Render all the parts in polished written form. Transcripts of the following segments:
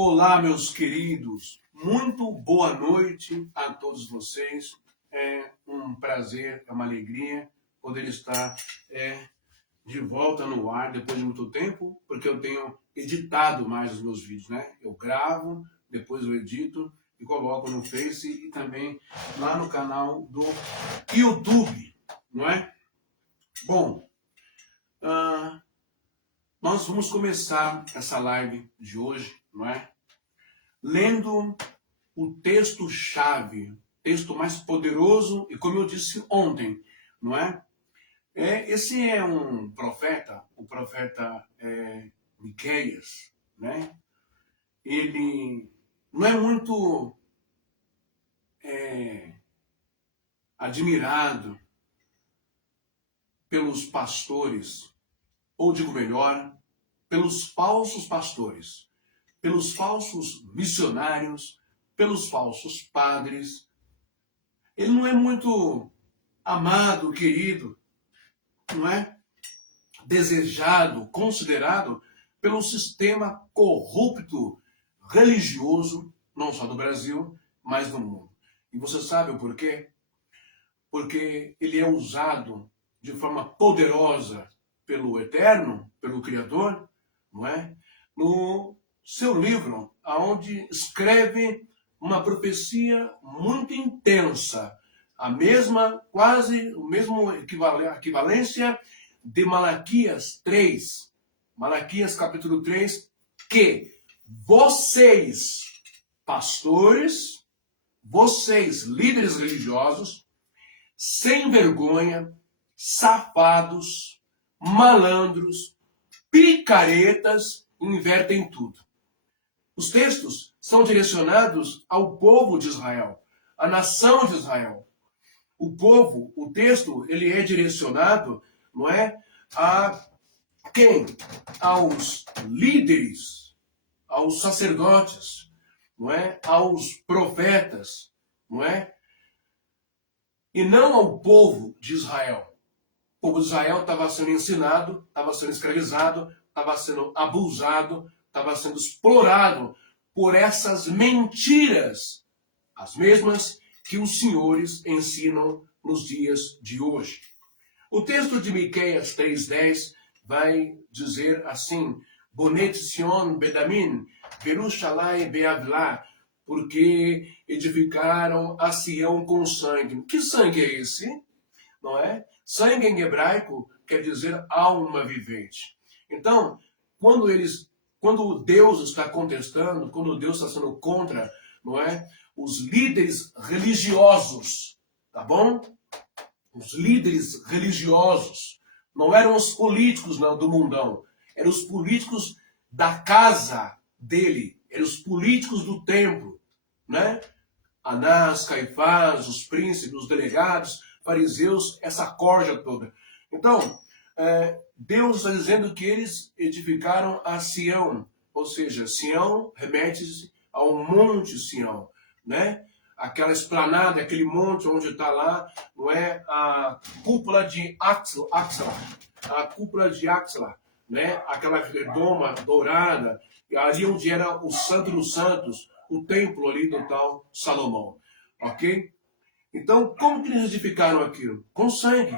Olá, meus queridos. Muito boa noite a todos vocês. É um prazer, é uma alegria poder estar de volta no ar depois de muito tempo, porque eu tenho editado mais os meus vídeos, né? Eu gravo, depois eu edito e coloco no Face e também lá no canal do YouTube, não é? Bom, nós vamos começar essa live de hoje, não é? Lendo o texto-chave, texto mais poderoso, e como eu disse ontem, não é? Esse é um profeta, o profeta Miqueias, né? Ele não é muito admirado pelos pastores, ou digo melhor, pelos falsos pastores, pelos falsos missionários, pelos falsos padres. Ele não é muito amado, querido, não é? Desejado, considerado pelo sistema corrupto religioso, não só do Brasil, mas do mundo. E você sabe o porquê? Porque ele é usado de forma poderosa pelo Eterno, pelo Criador, não é? No seu livro, onde escreve uma profecia muito intensa, a mesma, quase o mesmo equivalência de Malaquias 3, Malaquias capítulo 3, que vocês, pastores, vocês, líderes religiosos, sem vergonha, safados, malandros, picaretas, invertem tudo. Os textos são direcionados ao povo de Israel, à nação de Israel. O povo, o texto, ele é direcionado, não é, a quem? Aos líderes, aos sacerdotes, não é, aos profetas, não é? E não ao povo de Israel. O povo de Israel estava sendo ensinado, estava sendo escravizado, estava sendo abusado, estava sendo explorado por essas mentiras, as mesmas que os senhores ensinam nos dias de hoje. O texto de Miqueias 3:10 vai dizer assim: Bonet Sion Bedamin, Berushalai Beavlá, porque edificaram a Sião com sangue. Que sangue é esse? Não é? Sangue em hebraico quer dizer alma vivente. Então, quando Deus está contestando, quando Deus está sendo contra, não é? Os líderes religiosos, tá bom? Os líderes religiosos não eram os políticos do mundão, eram os políticos da casa dele, eram os políticos do templo, né? Anás, Caifás, os príncipes, os delegados, fariseus, essa corja toda. Então, Deus está dizendo que eles edificaram a Sião, ou seja, Sião remete-se ao Monte Sião, né? Aquela esplanada, aquele monte onde está lá, não é, a cúpula de Axla, a cúpula de Axla, né? Aquela redoma dourada, ali onde era o Santo dos Santos, o templo ali do tal Salomão, ok? Então, como que eles edificaram aquilo? Com sangue.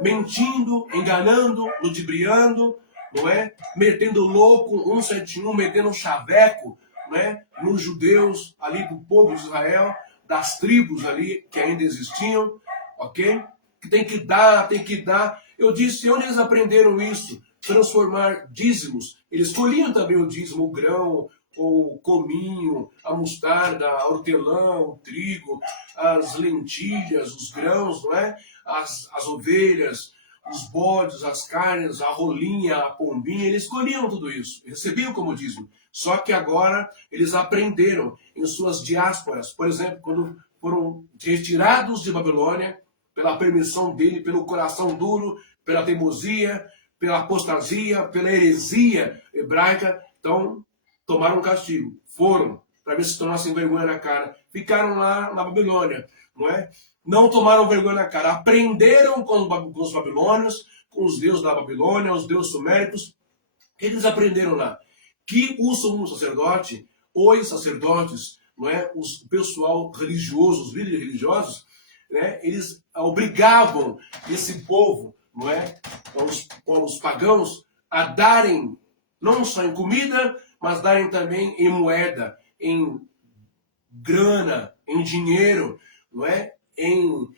Mentindo, enganando, ludibriando, não é? Metendo louco, 171, metendo um chaveco, não é? Nos judeus ali do povo de Israel, das tribos ali que ainda existiam, ok? Que tem que dar, tem que dar. Eu disse, onde eles aprenderam isso? Transformar dízimos. Eles colhiam também o dízimo, o grão, o cominho, a mostarda, a hortelã, o trigo, as lentilhas, os grãos, não é? As ovelhas, os bodes, as carnes, a rolinha, a pombinha, eles colhiam tudo isso, recebiam como dízimo. Só que agora eles aprenderam em suas diásporas, por exemplo, quando foram retirados de Babilônia, pela permissão dele, pelo coração duro, pela teimosia, pela apostasia, pela heresia hebraica, então tomaram um castigo, foram para ver se tornassem vergonha na cara, ficaram lá na Babilônia, não é? Não tomaram vergonha na cara, aprenderam com os babilônios, com os deuses da Babilônia, os deuses suméricos, eles aprenderam lá. que o sumo sacerdote, os sacerdotes, não é, o pessoal religioso, os líderes religiosos, né, eles obrigavam esse povo, não é, os pagãos, a darem não só em comida, mas darem também em moeda, em grana, em dinheiro, não é, em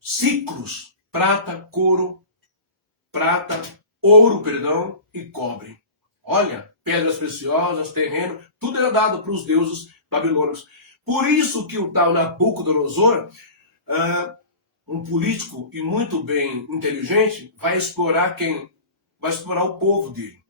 ciclos, prata, ouro, perdão, e cobre. Olha, pedras preciosas, terreno, tudo era dado para os deuses babilônicos. Por isso que o tal Nabucodonosor, um político e muito bem inteligente, vai explorar quem? Vai explorar o povo dele.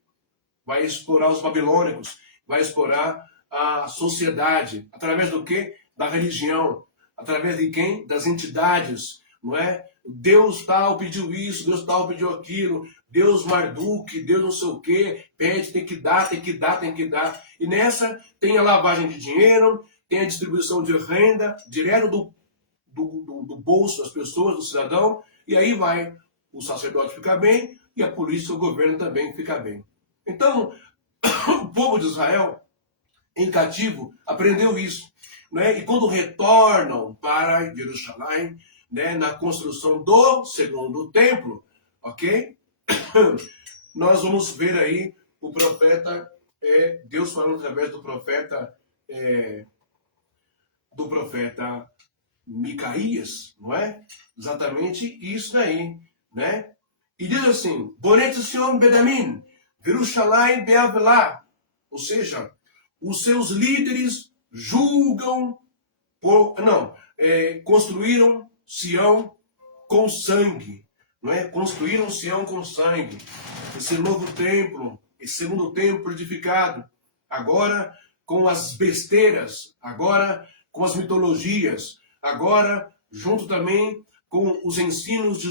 Vai explorar os babilônicos, vai explorar a sociedade. Através do quê? Da religião. Através de quem? Das entidades, não é? Deus tal pediu isso, Deus tal pediu aquilo, Deus Marduk, Deus não sei o quê, pede, tem que dar, tem que dar, tem que dar. E nessa tem a lavagem de dinheiro, tem a distribuição de renda, direto do bolso das pessoas, do cidadão, e aí vai o sacerdote ficar bem e a polícia, o governo também fica bem. Então, o povo de Israel, em cativo, aprendeu isso. Né? E quando retornam para Jerusalém, né, na construção do segundo templo, ok? Nós vamos ver aí o profeta, Deus falando através do profeta Micaías, não é? Exatamente isso aí, né? E diz assim, Bonet Sion Bedamin, Jerusalém Beavelá, ou seja, os seus líderes julgam, construíram Sião com sangue, não é? Construíram Sião com sangue. Esse novo templo, esse segundo templo edificado, agora com as besteiras, agora com as mitologias, agora junto também com os ensinos de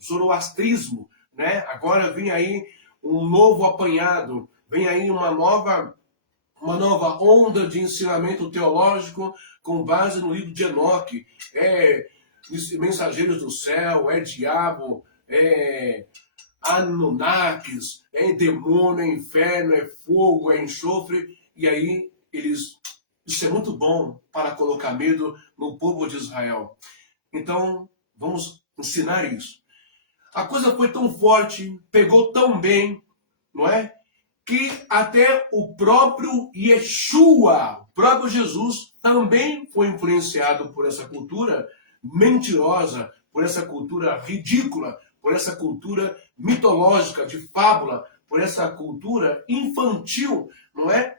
zoroastrismo, né? Agora vem aí um novo apanhado, vem aí uma nova onda de ensinamento teológico com base no livro de Enoque. Mensageiros do céu, diabo, Anunnakis, demônio, inferno, fogo, enxofre. E aí isso é muito bom para colocar medo no povo de Israel. Então, vamos ensinar isso. A coisa foi tão forte, pegou tão bem, não é? Que até o próprio Yeshua, o próprio Jesus, também foi influenciado por essa cultura mentirosa, por essa cultura ridícula, por essa cultura mitológica, de fábula, por essa cultura infantil, não é?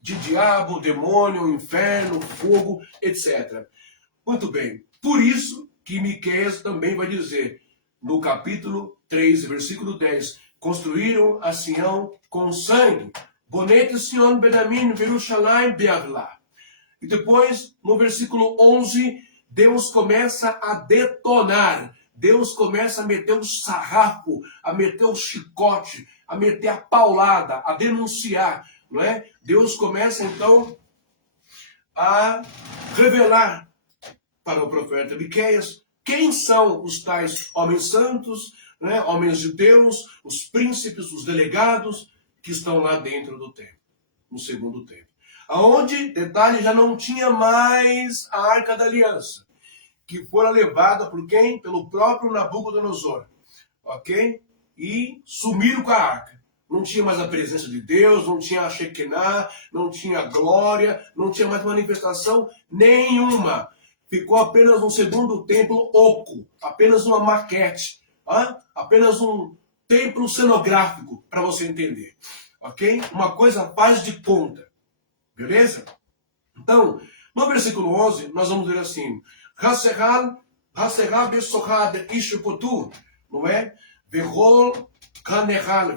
De diabo, demônio, inferno, fogo, etc. Muito bem. Por isso que Miqueias também vai dizer, no capítulo 3, versículo 10, construíram a Sião com sangue. Bonete Sion Bedamin, Jerusalém Beavlá. E depois, no versículo 11, Deus começa a detonar. Deus começa a meter o sarrafo, a meter o chicote, a meter a paulada, a denunciar, não é? Deus começa, então, a revelar para o profeta Miqueias quem são os tais homens santos, né, homens de Deus, os príncipes, os delegados que estão lá dentro do templo, no segundo templo. Aonde, detalhe, já não tinha mais a Arca da Aliança, que fora levada por quem? Pelo próprio Nabucodonosor, ok? E sumiram com a Arca. Não tinha mais a presença de Deus, não tinha a Shekinah, não tinha glória, não tinha mais manifestação nenhuma. Ficou apenas um segundo templo oco, apenas uma maquete, apenas um templo cenográfico, para você entender. Ok? Uma coisa faz de conta. Beleza? Então, no versículo 11, nós vamos ver assim, Haserá besochad ishupotu, não é? Verol Kanechal,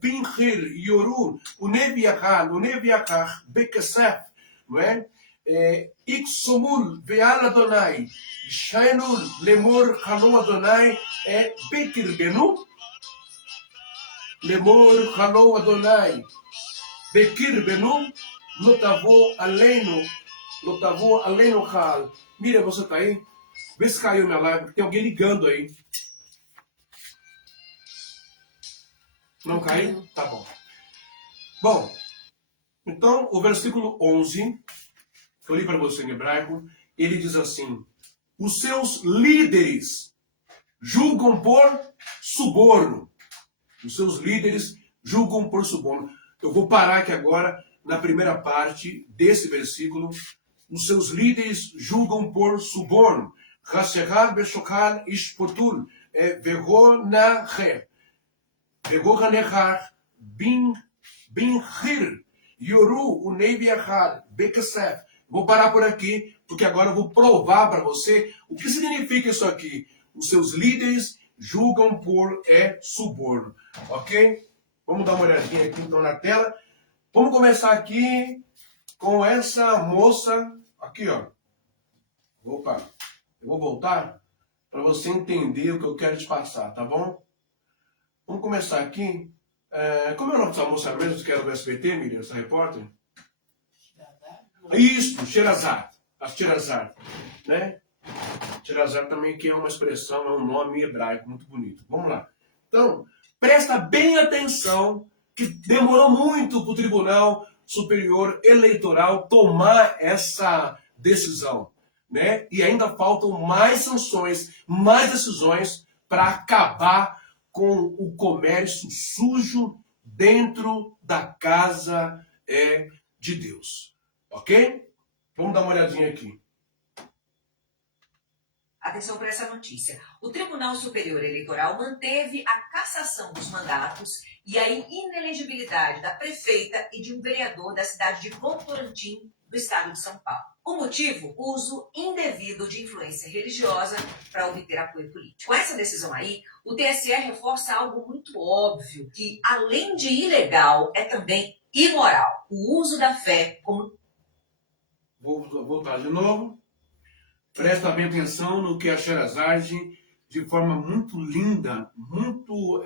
Binchir, Yorun, Uneviachar, Bekesef, não é? Iksomul, Veal Adonai, Shainul, Lemor, Halo Adonai, Bekir Benu, Lemor, Halo Adonai, Bekir Benu, Lotavô Aleino Hal. Mira, você tá aí? Vê se caiu minha live, tem alguém ligando aí. Não caiu? Tá bom. Bom, então o versículo 11, que eu li para você em hebraico, ele diz assim: os seus líderes julgam por suborno. Os seus líderes julgam por suborno. Eu vou parar aqui agora na primeira parte desse versículo. Os seus líderes julgam por suborno. Hasehar beshokhan ishpotul vehonaher vehonaher binhir yoru uneviachar bekesef. Vou parar por aqui, porque agora eu vou provar para você o que significa isso aqui. Os seus líderes julgam por suborno. Ok? Vamos dar uma olhadinha aqui então na tela. Vamos começar aqui com essa moça. Aqui, ó. Opa, eu vou voltar para você entender o que eu quero te passar, tá bom? Vamos começar aqui. Como é o nome dessa moça mesmo que era do SBT, Miriam, essa repórter? Isso, Sherazade. A Sherazade, né? Sherazade também que é uma expressão, é um nome hebraico muito bonito. Vamos lá. Então, presta bem atenção que demorou muito para o Tribunal Superior Eleitoral tomar essa decisão, né? E ainda faltam mais sanções, mais decisões para acabar com o comércio sujo dentro da casa de Deus. Ok? Vamos dar uma olhadinha aqui. Atenção para essa notícia. O Tribunal Superior Eleitoral manteve a cassação dos mandatos e a inelegibilidade da prefeita e de um vereador da cidade de Votorantim, do estado de São Paulo. O motivo? Uso indevido de influência religiosa para obter apoio político. Com essa decisão aí, o TSE reforça algo muito óbvio, que além de ilegal, é também imoral. O uso da fé como... Vou voltar de novo. Presta bem atenção no que a Sherazade, de forma muito linda, muito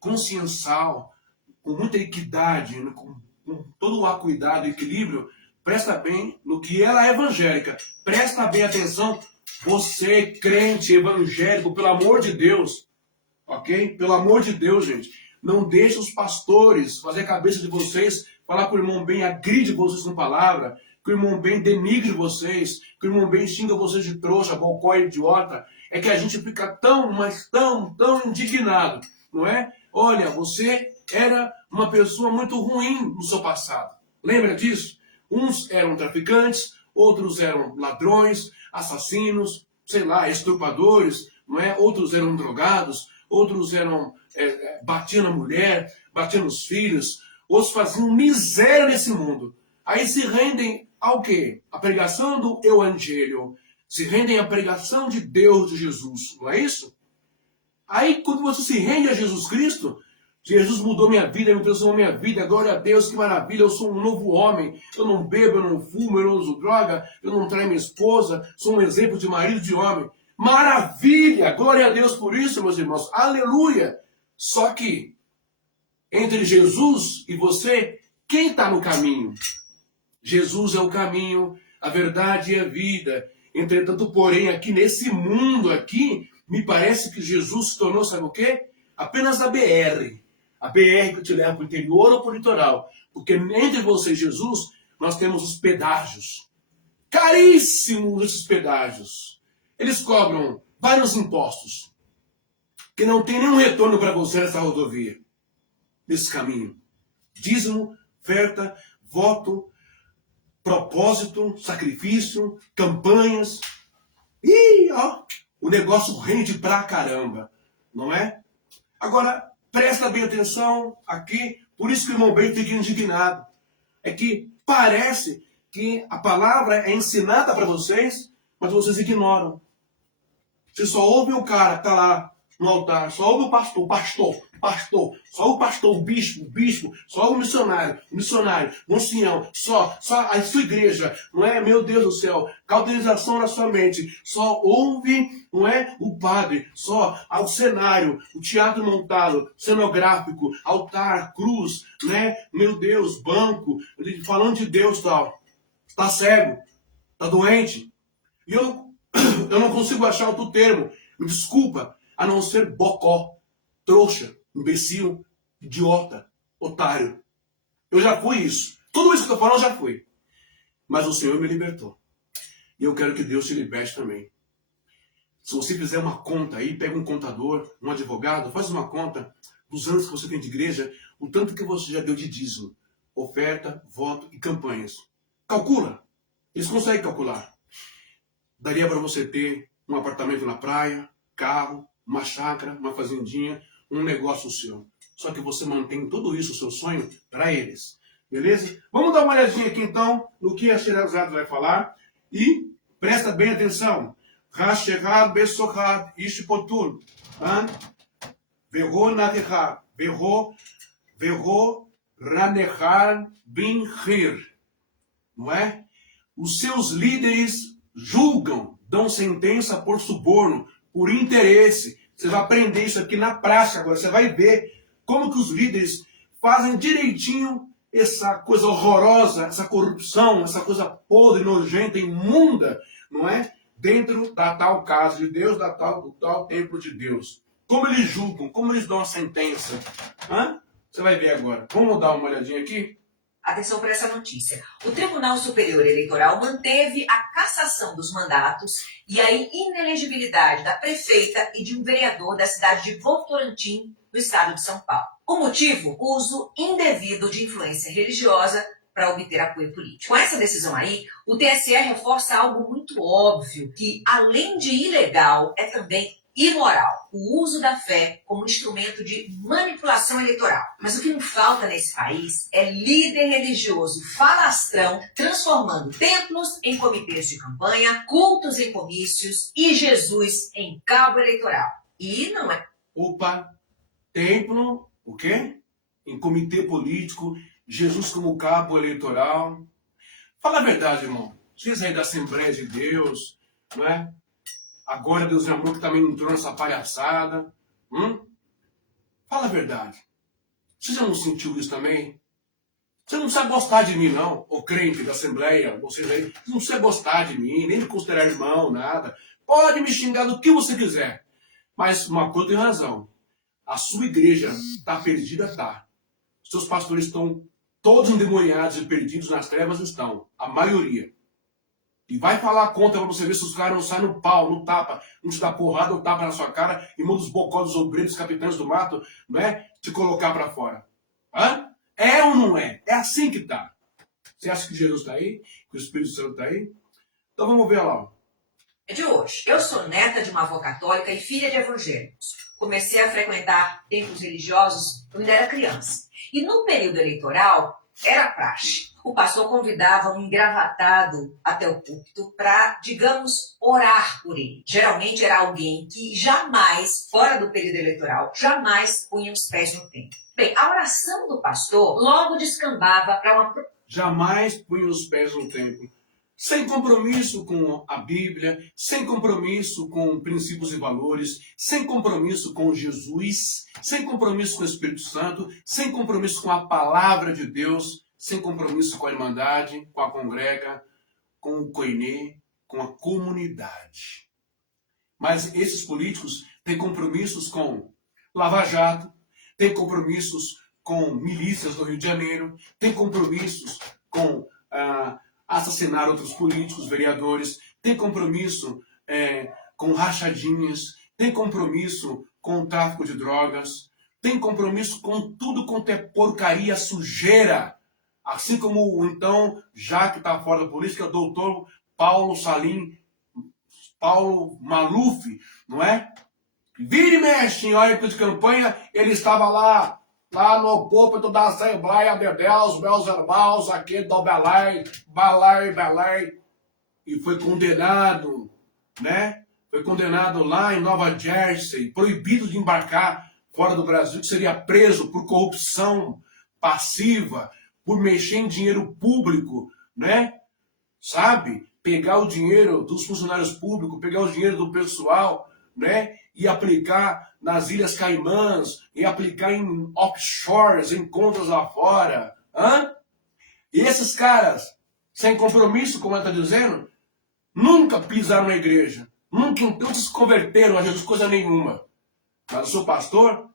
consciencial, com muita equidade, com todo o cuidado e equilíbrio, presta bem no que ela é evangélica. Presta bem atenção, você crente evangélico, pelo amor de Deus, ok? Pelo amor de Deus, gente. Não deixe os pastores fazer a cabeça de vocês, falar que o irmão bem agride vocês com palavra, que o irmão bem denigre vocês, que o irmão bem xinga vocês de trouxa, bocó e idiota. É que a gente fica tão, mas tão indignado, não é? Olha, você era uma pessoa muito ruim no seu passado. Lembra disso? Uns eram traficantes, outros eram ladrões, assassinos, sei lá, estupradores, não é? Outros eram drogados, outros eram batiam na mulher, batiam nos filhos, outros faziam miséria nesse mundo. Aí se rendem ao quê? A pregação do Evangelho. Se rendem à pregação de Deus, de Jesus. Não é isso? Aí quando você se rende a Jesus Cristo, Jesus mudou minha vida, me transformou minha vida, glória a Deus, que maravilha, eu sou um novo homem, eu não bebo, eu não fumo, eu não uso droga, eu não traio minha esposa, sou um exemplo de marido de homem. Maravilha, glória a Deus por isso, meus irmãos, aleluia. Só que, entre Jesus e você, quem está no caminho? Jesus é o caminho, a verdade e a vida. Entretanto, porém, aqui nesse mundo aqui, me parece que Jesus se tornou, sabe o quê? Apenas a BR. A BR que te leva para o interior ou para o litoral. Porque entre você e Jesus, nós temos os pedágios. Caríssimos esses pedágios. Eles cobram vários impostos. Que não tem nenhum retorno para você nessa rodovia. Nesse caminho. Dízimo, oferta, voto, propósito, sacrifício, campanhas. E ó, o negócio rende pra caramba, não é? Agora, presta bem atenção aqui, por isso que o irmão bem fica indignado. É que parece que a palavra é ensinada para vocês, mas vocês ignoram. Vocês só ouvem o cara que está lá no altar, só ouve o pastor, só o pastor, o bispo, só o missionário, Monsião, só a sua igreja, não é? Meu Deus do céu, cauterização na sua mente, só ouve, não é? O padre, só o cenário, o teatro montado, cenográfico, altar, cruz, né? Meu Deus, banco, falando de Deus tal, está cego, está doente, e eu não consigo achar outro termo, me desculpa, a não ser bocó, trouxa, imbecil, idiota, otário. Eu já fui isso. Tudo isso que eu falo eu já fui. Mas o Senhor me libertou. E eu quero que Deus te liberte também. Se você fizer uma conta aí, pega um contador, um advogado, faz uma conta dos anos que você tem de igreja, o tanto que você já deu de dízimo, oferta, voto e campanhas. Calcula. Eles conseguem calcular. Daria para você ter um apartamento na praia, carro, uma chácara, uma fazendinha, um negócio seu. Só que você mantém tudo isso, o seu sonho, para eles. Beleza? Vamos dar uma olhadinha aqui então no que a Sherazade vai falar. E presta bem atenção. Rasherad besochad ishpotul. Verro narechad. Verro ranechad binchir. Não é? Os seus líderes julgam, dão sentença por suborno, por interesse. Você vai aprender isso aqui na prática agora. Você vai ver como que os líderes fazem direitinho essa coisa horrorosa, essa corrupção, essa coisa podre, nojenta, imunda, não é? Dentro da tal casa de Deus, do tal templo de Deus. Como eles julgam, como eles dão a sentença. Você vai ver agora. Vamos dar uma olhadinha aqui? Atenção para essa notícia. O Tribunal Superior Eleitoral manteve a cassação dos mandatos e a inelegibilidade da prefeita e de um vereador da cidade de Votorantim, no estado de São Paulo. O motivo? Uso indevido de influência religiosa para obter apoio político. Com essa decisão aí, o TSE reforça algo muito óbvio, que além de ilegal, é também imoral, o uso da fé como instrumento de manipulação eleitoral. Mas o que não falta nesse país é líder religioso falastrão transformando templos em comitês de campanha, cultos em comícios e Jesus em cabo eleitoral. E não é... Opa, templo, o quê? Em comitê político, Jesus como cabo eleitoral. Fala a verdade, irmão. Vocês aí da Assembleia de Deus, não é? Agora Deus é amor que também entrou nessa palhaçada. Fala a verdade. Você já não sentiu isso também? Você não precisa gostar de mim, não. Ô crente da Assembleia, vocês aí, não precisa gostar de mim, nem me considerar irmão, nada. Pode me xingar do que você quiser. Mas uma coisa tem razão. A sua igreja está perdida, tá. Seus pastores estão todos endemoniados e perdidos nas trevas, estão. A maioria. E vai falar conta pra você ver se os caras não saem no pau, no tapa, não te dá porrada ou tapa na sua cara e manda os bocós dos obreiros, capitães do mato, não é? Te colocar pra fora. É ou não é? É assim que tá. Você acha que Jesus tá aí? Que o Espírito Santo tá aí? Então vamos ver lá. É de hoje. Eu sou neta de uma avó católica e filha de evangélicos. Comecei a frequentar templos religiosos quando era criança. E no período eleitoral, era praxe. O pastor convidava um engravatado até o púlpito para, digamos, orar por ele. Geralmente era alguém que jamais, fora do período eleitoral, jamais punha os pés no templo. Bem, a oração do pastor logo descambava para uma... Jamais punha os pés no templo. Sem compromisso com a Bíblia, sem compromisso com princípios e valores, sem compromisso com Jesus, sem compromisso com o Espírito Santo, sem compromisso com a palavra de Deus, sem compromisso com a irmandade, com a congrega, com o koiné, com a comunidade. Mas esses políticos têm compromissos com Lava Jato, têm compromissos com milícias do Rio de Janeiro, têm compromissos com assassinar outros políticos, vereadores, têm compromisso com rachadinhas, têm compromisso com o tráfico de drogas, têm compromisso com tudo quanto é porcaria, sujeira. Assim como, então, já que está fora da política, doutor Paulo Salim, Paulo Maluf, não é? Vira e mexe em hora de campanha, ele estava lá no púlpito da Assembleia de Deus, meus irmãos, aqui do Belém, e foi condenado, né? Foi condenado lá em Nova Jersey, proibido de embarcar fora do Brasil, que seria preso por corrupção passiva, por mexer em dinheiro público, né? Sabe? Pegar o dinheiro dos funcionários públicos, pegar o dinheiro do pessoal, né? E aplicar nas Ilhas Caimãs, e aplicar em offshores, em contas lá fora. E esses caras, sem compromisso, como ela está dizendo, nunca pisaram na igreja. Nunca se converteram a Jesus, coisa nenhuma. Mas o seu pastor,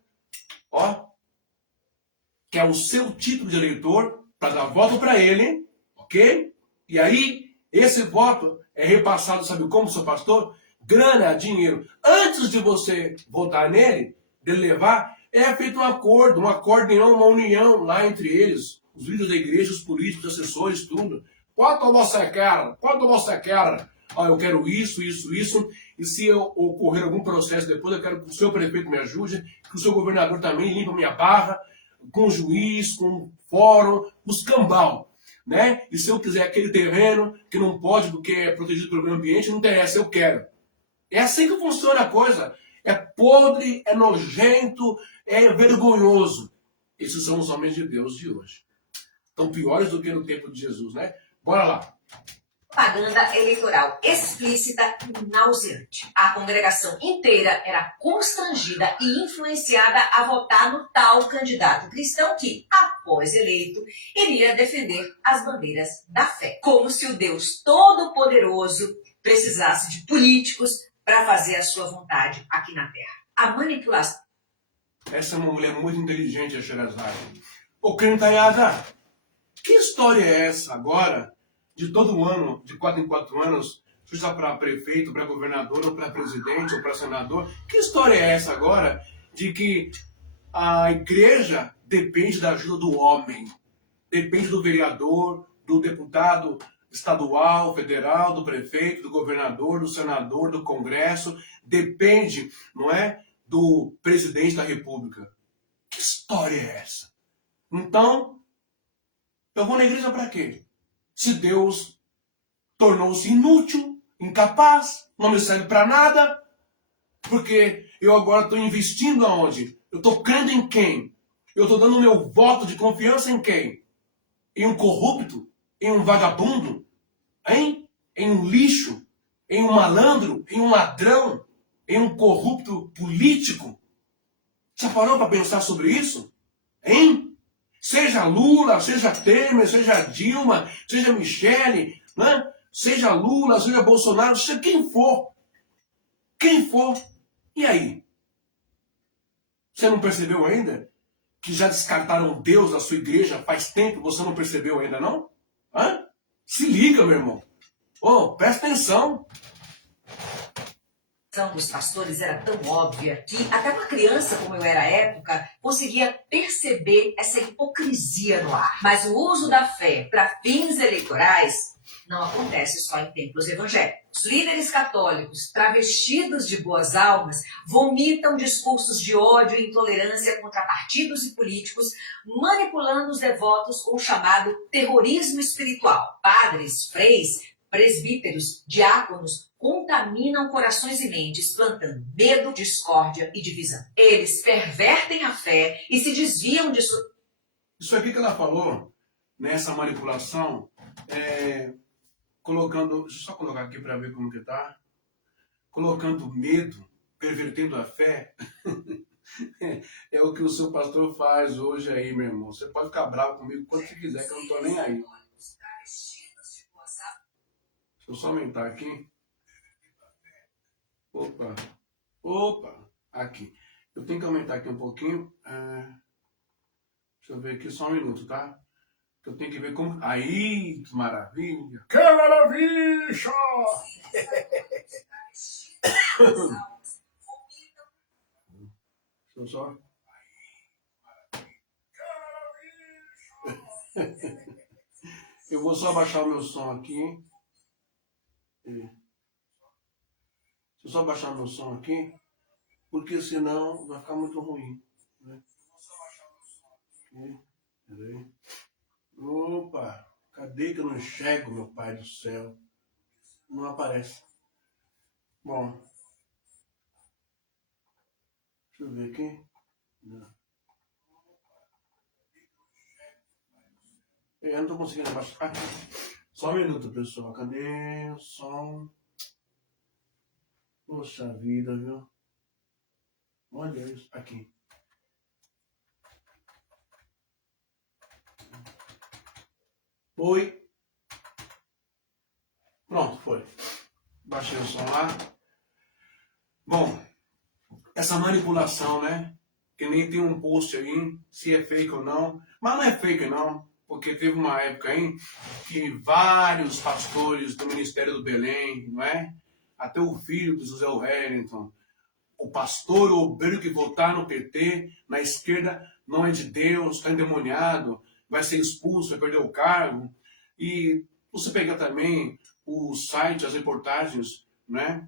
é o seu título de eleitor, para dar voto para ele, ok? E aí, esse voto é repassado, sabe como, seu pastor? Grana, dinheiro. Antes de você votar nele, dele levar, é feito um acordo, uma união lá entre eles, os líderes da igreja, os políticos, os assessores, tudo. Quanto você quer? Quanto você quer? Ah, eu quero isso, isso, isso. E se ocorrer algum processo depois, eu quero que o seu prefeito me ajude, que o seu governador também limpe minha barra, com o juiz, com o fórum, os cambal. Né? E se eu quiser aquele terreno que não pode porque é protegido pelo meio ambiente, não interessa, eu quero. É assim que funciona a coisa. É podre, é nojento, é vergonhoso. Esses são os homens de Deus de hoje. Estão piores do que no tempo de Jesus, né? Bora lá. Propaganda eleitoral explícita e nauseante. A congregação inteira era constrangida e influenciada a votar no tal candidato cristão que, após eleito, iria defender as bandeiras da fé. Como se o Deus Todo-Poderoso precisasse de políticos para fazer a sua vontade aqui na Terra. A manipulação. Essa é uma mulher muito inteligente, a Sherazade. Ô, Crentanhada, que história é essa agora? De todo ano, de 4 em 4 anos, seja para prefeito, para governador, ou para presidente, ou para senador. Que história é essa agora de que a igreja depende da ajuda do homem? Depende do vereador, do deputado estadual, federal, do prefeito, do governador, do senador, do Congresso. Depende, não é, do presidente da República. Que história é essa? Então, eu vou na igreja para quê? Se Deus tornou-se inútil, incapaz, não me serve para nada, porque eu agora estou investindo aonde? Eu estou crendo em quem? Eu estou dando meu voto de confiança em quem? Em um corrupto? Em um vagabundo? Hein? Em um lixo? Em um malandro? Em um ladrão? Em um corrupto político? Já parou para pensar sobre isso? Hein? Seja Lula, seja Temer, seja Dilma, seja Michele, né? Seja Lula, seja Bolsonaro, seja quem for. Quem for. E aí? Você não percebeu ainda? Que já descartaram Deus da sua igreja faz tempo, você não percebeu ainda não? Hã? Se liga, meu irmão. Oh, presta atenção. Dos pastores era tão óbvia que até uma criança como eu era à época conseguia perceber essa hipocrisia no ar. Mas o uso da fé para fins eleitorais não acontece só em templos evangélicos. Os líderes católicos, travestidos de boas almas, vomitam discursos de ódio e intolerância contra partidos e políticos, manipulando os devotos com o chamado terrorismo espiritual. Padres, freis, presbíteros, diáconos contaminam corações e mentes, plantando medo, discórdia e divisão. Eles pervertem a fé e se desviam disso. Isso aqui que ela falou, nessa manipulação, colocando, deixa eu só colocar aqui para ver como que tá, colocando medo, pervertendo a fé, é o que o seu pastor faz hoje aí, meu irmão. Você pode ficar bravo comigo quanto você quiser, que eu não tô nem aí. Deixa eu só aumentar aqui. Opa, aqui. Eu tenho que aumentar aqui um pouquinho. Deixa eu ver aqui só um minuto, tá? Eu tenho que ver como... Aí, que maravilha! Que maravilha! Deixa eu só... Eu vou só abaixar o meu som aqui. Deixa eu só baixar meu som aqui, porque senão vai ficar muito ruim. Né? Peraí. Opa, cadê que eu não enxergo, meu pai do céu? Não aparece. Bom, deixa eu ver aqui. Não. Eu não estou conseguindo abaixar. Aqui. Só um minuto, pessoal. Cadê o som? Poxa vida, viu? Olha isso. Aqui. Foi. Pronto, foi. Baixei o som lá. Bom, essa manipulação, né? que nem tem um post aí, se é fake ou não. Mas não é fake não, porque teve uma época aí que vários pastores do Ministério do Belém, não é? Até o filho do José Wellington, o pastor, o obreiro que votar no PT, na esquerda, não é de Deus, está endemoniado, vai ser expulso, vai perder o cargo. E você pegar também o site, as reportagens, né,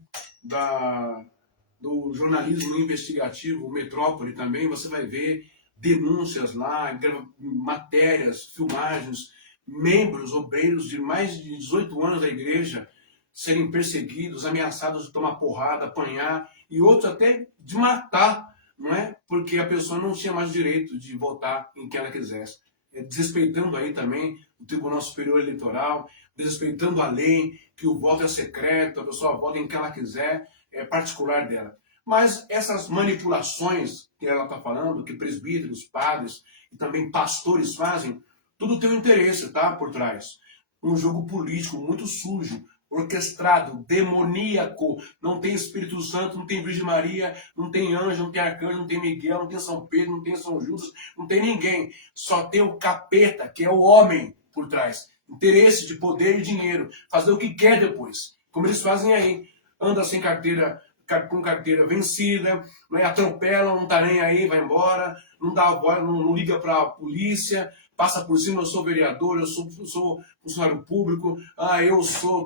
do jornalismo investigativo, o Metrópole também, você vai ver denúncias lá, matérias, filmagens, membros, obreiros de mais de 18 anos da igreja serem perseguidos, ameaçados de tomar porrada, apanhar, e outros até de matar, não é? Porque a pessoa não tinha mais direito de votar em quem ela quisesse. Desrespeitando aí também o Tribunal Superior Eleitoral, desrespeitando a lei, que o voto é secreto, a pessoa vota em quem ela quiser, é particular dela. Mas essas manipulações que ela está falando, que presbíteros, padres e também pastores fazem, tudo tem um interesse, tá, por trás. Um jogo político muito sujo, orquestrado, demoníaco. Não tem Espírito Santo, não tem Virgem Maria, não tem anjo, não tem arcanjo, não tem Miguel, não tem São Pedro, não tem São Judas, não tem ninguém. Só tem o capeta, que é o homem por trás. Interesse de poder e dinheiro. Fazer o que quer depois. Como eles fazem aí. Anda sem carteira, com carteira vencida, né? Atropela, não tá nem aí, vai embora, não dá bola, não liga para a polícia, passa por cima, eu sou vereador, eu sou funcionário público,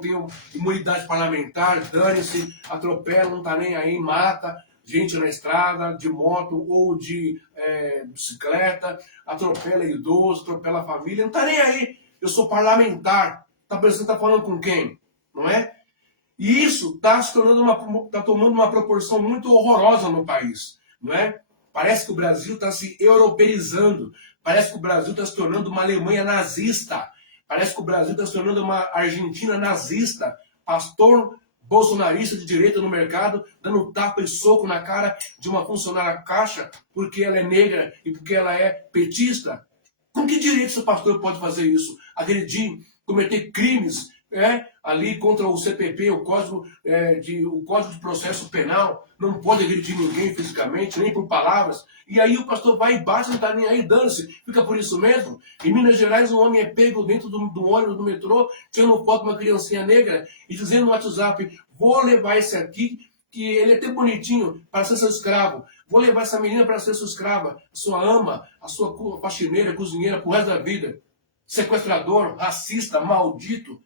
tenho imunidade parlamentar, dane-se, atropela, não tá nem aí, mata gente na estrada, de moto ou de bicicleta, atropela idoso, atropela a família, não tá nem aí, eu sou parlamentar, tá pensando que tá falando com quem? Não é? E isso está tomando uma proporção muito horrorosa no país, não é? Parece que o Brasil está se europeizando, parece que o Brasil está se tornando uma Alemanha nazista, parece que o Brasil está se tornando uma Argentina nazista, pastor bolsonarista de direita no mercado, dando tapa e soco na cara de uma funcionária caixa porque ela é negra e porque ela é petista. Com que direito esse pastor pode fazer isso? Agredir, cometer crimes, ali contra o CPP, o Código de Processo Penal, não pode agredir ninguém fisicamente, nem por palavras. E aí o pastor vai e bate, não está nem aí, dane-se. Fica por isso mesmo. Em Minas Gerais, um homem é pego dentro do ônibus do metrô, tirando foto de uma criancinha negra e dizendo no WhatsApp, vou levar esse aqui, que ele é até bonitinho, para ser seu escravo. Vou levar essa menina para ser sua escrava, sua ama, a sua faxineira, cozinheira, pro resto da vida. Sequestrador, racista, maldito.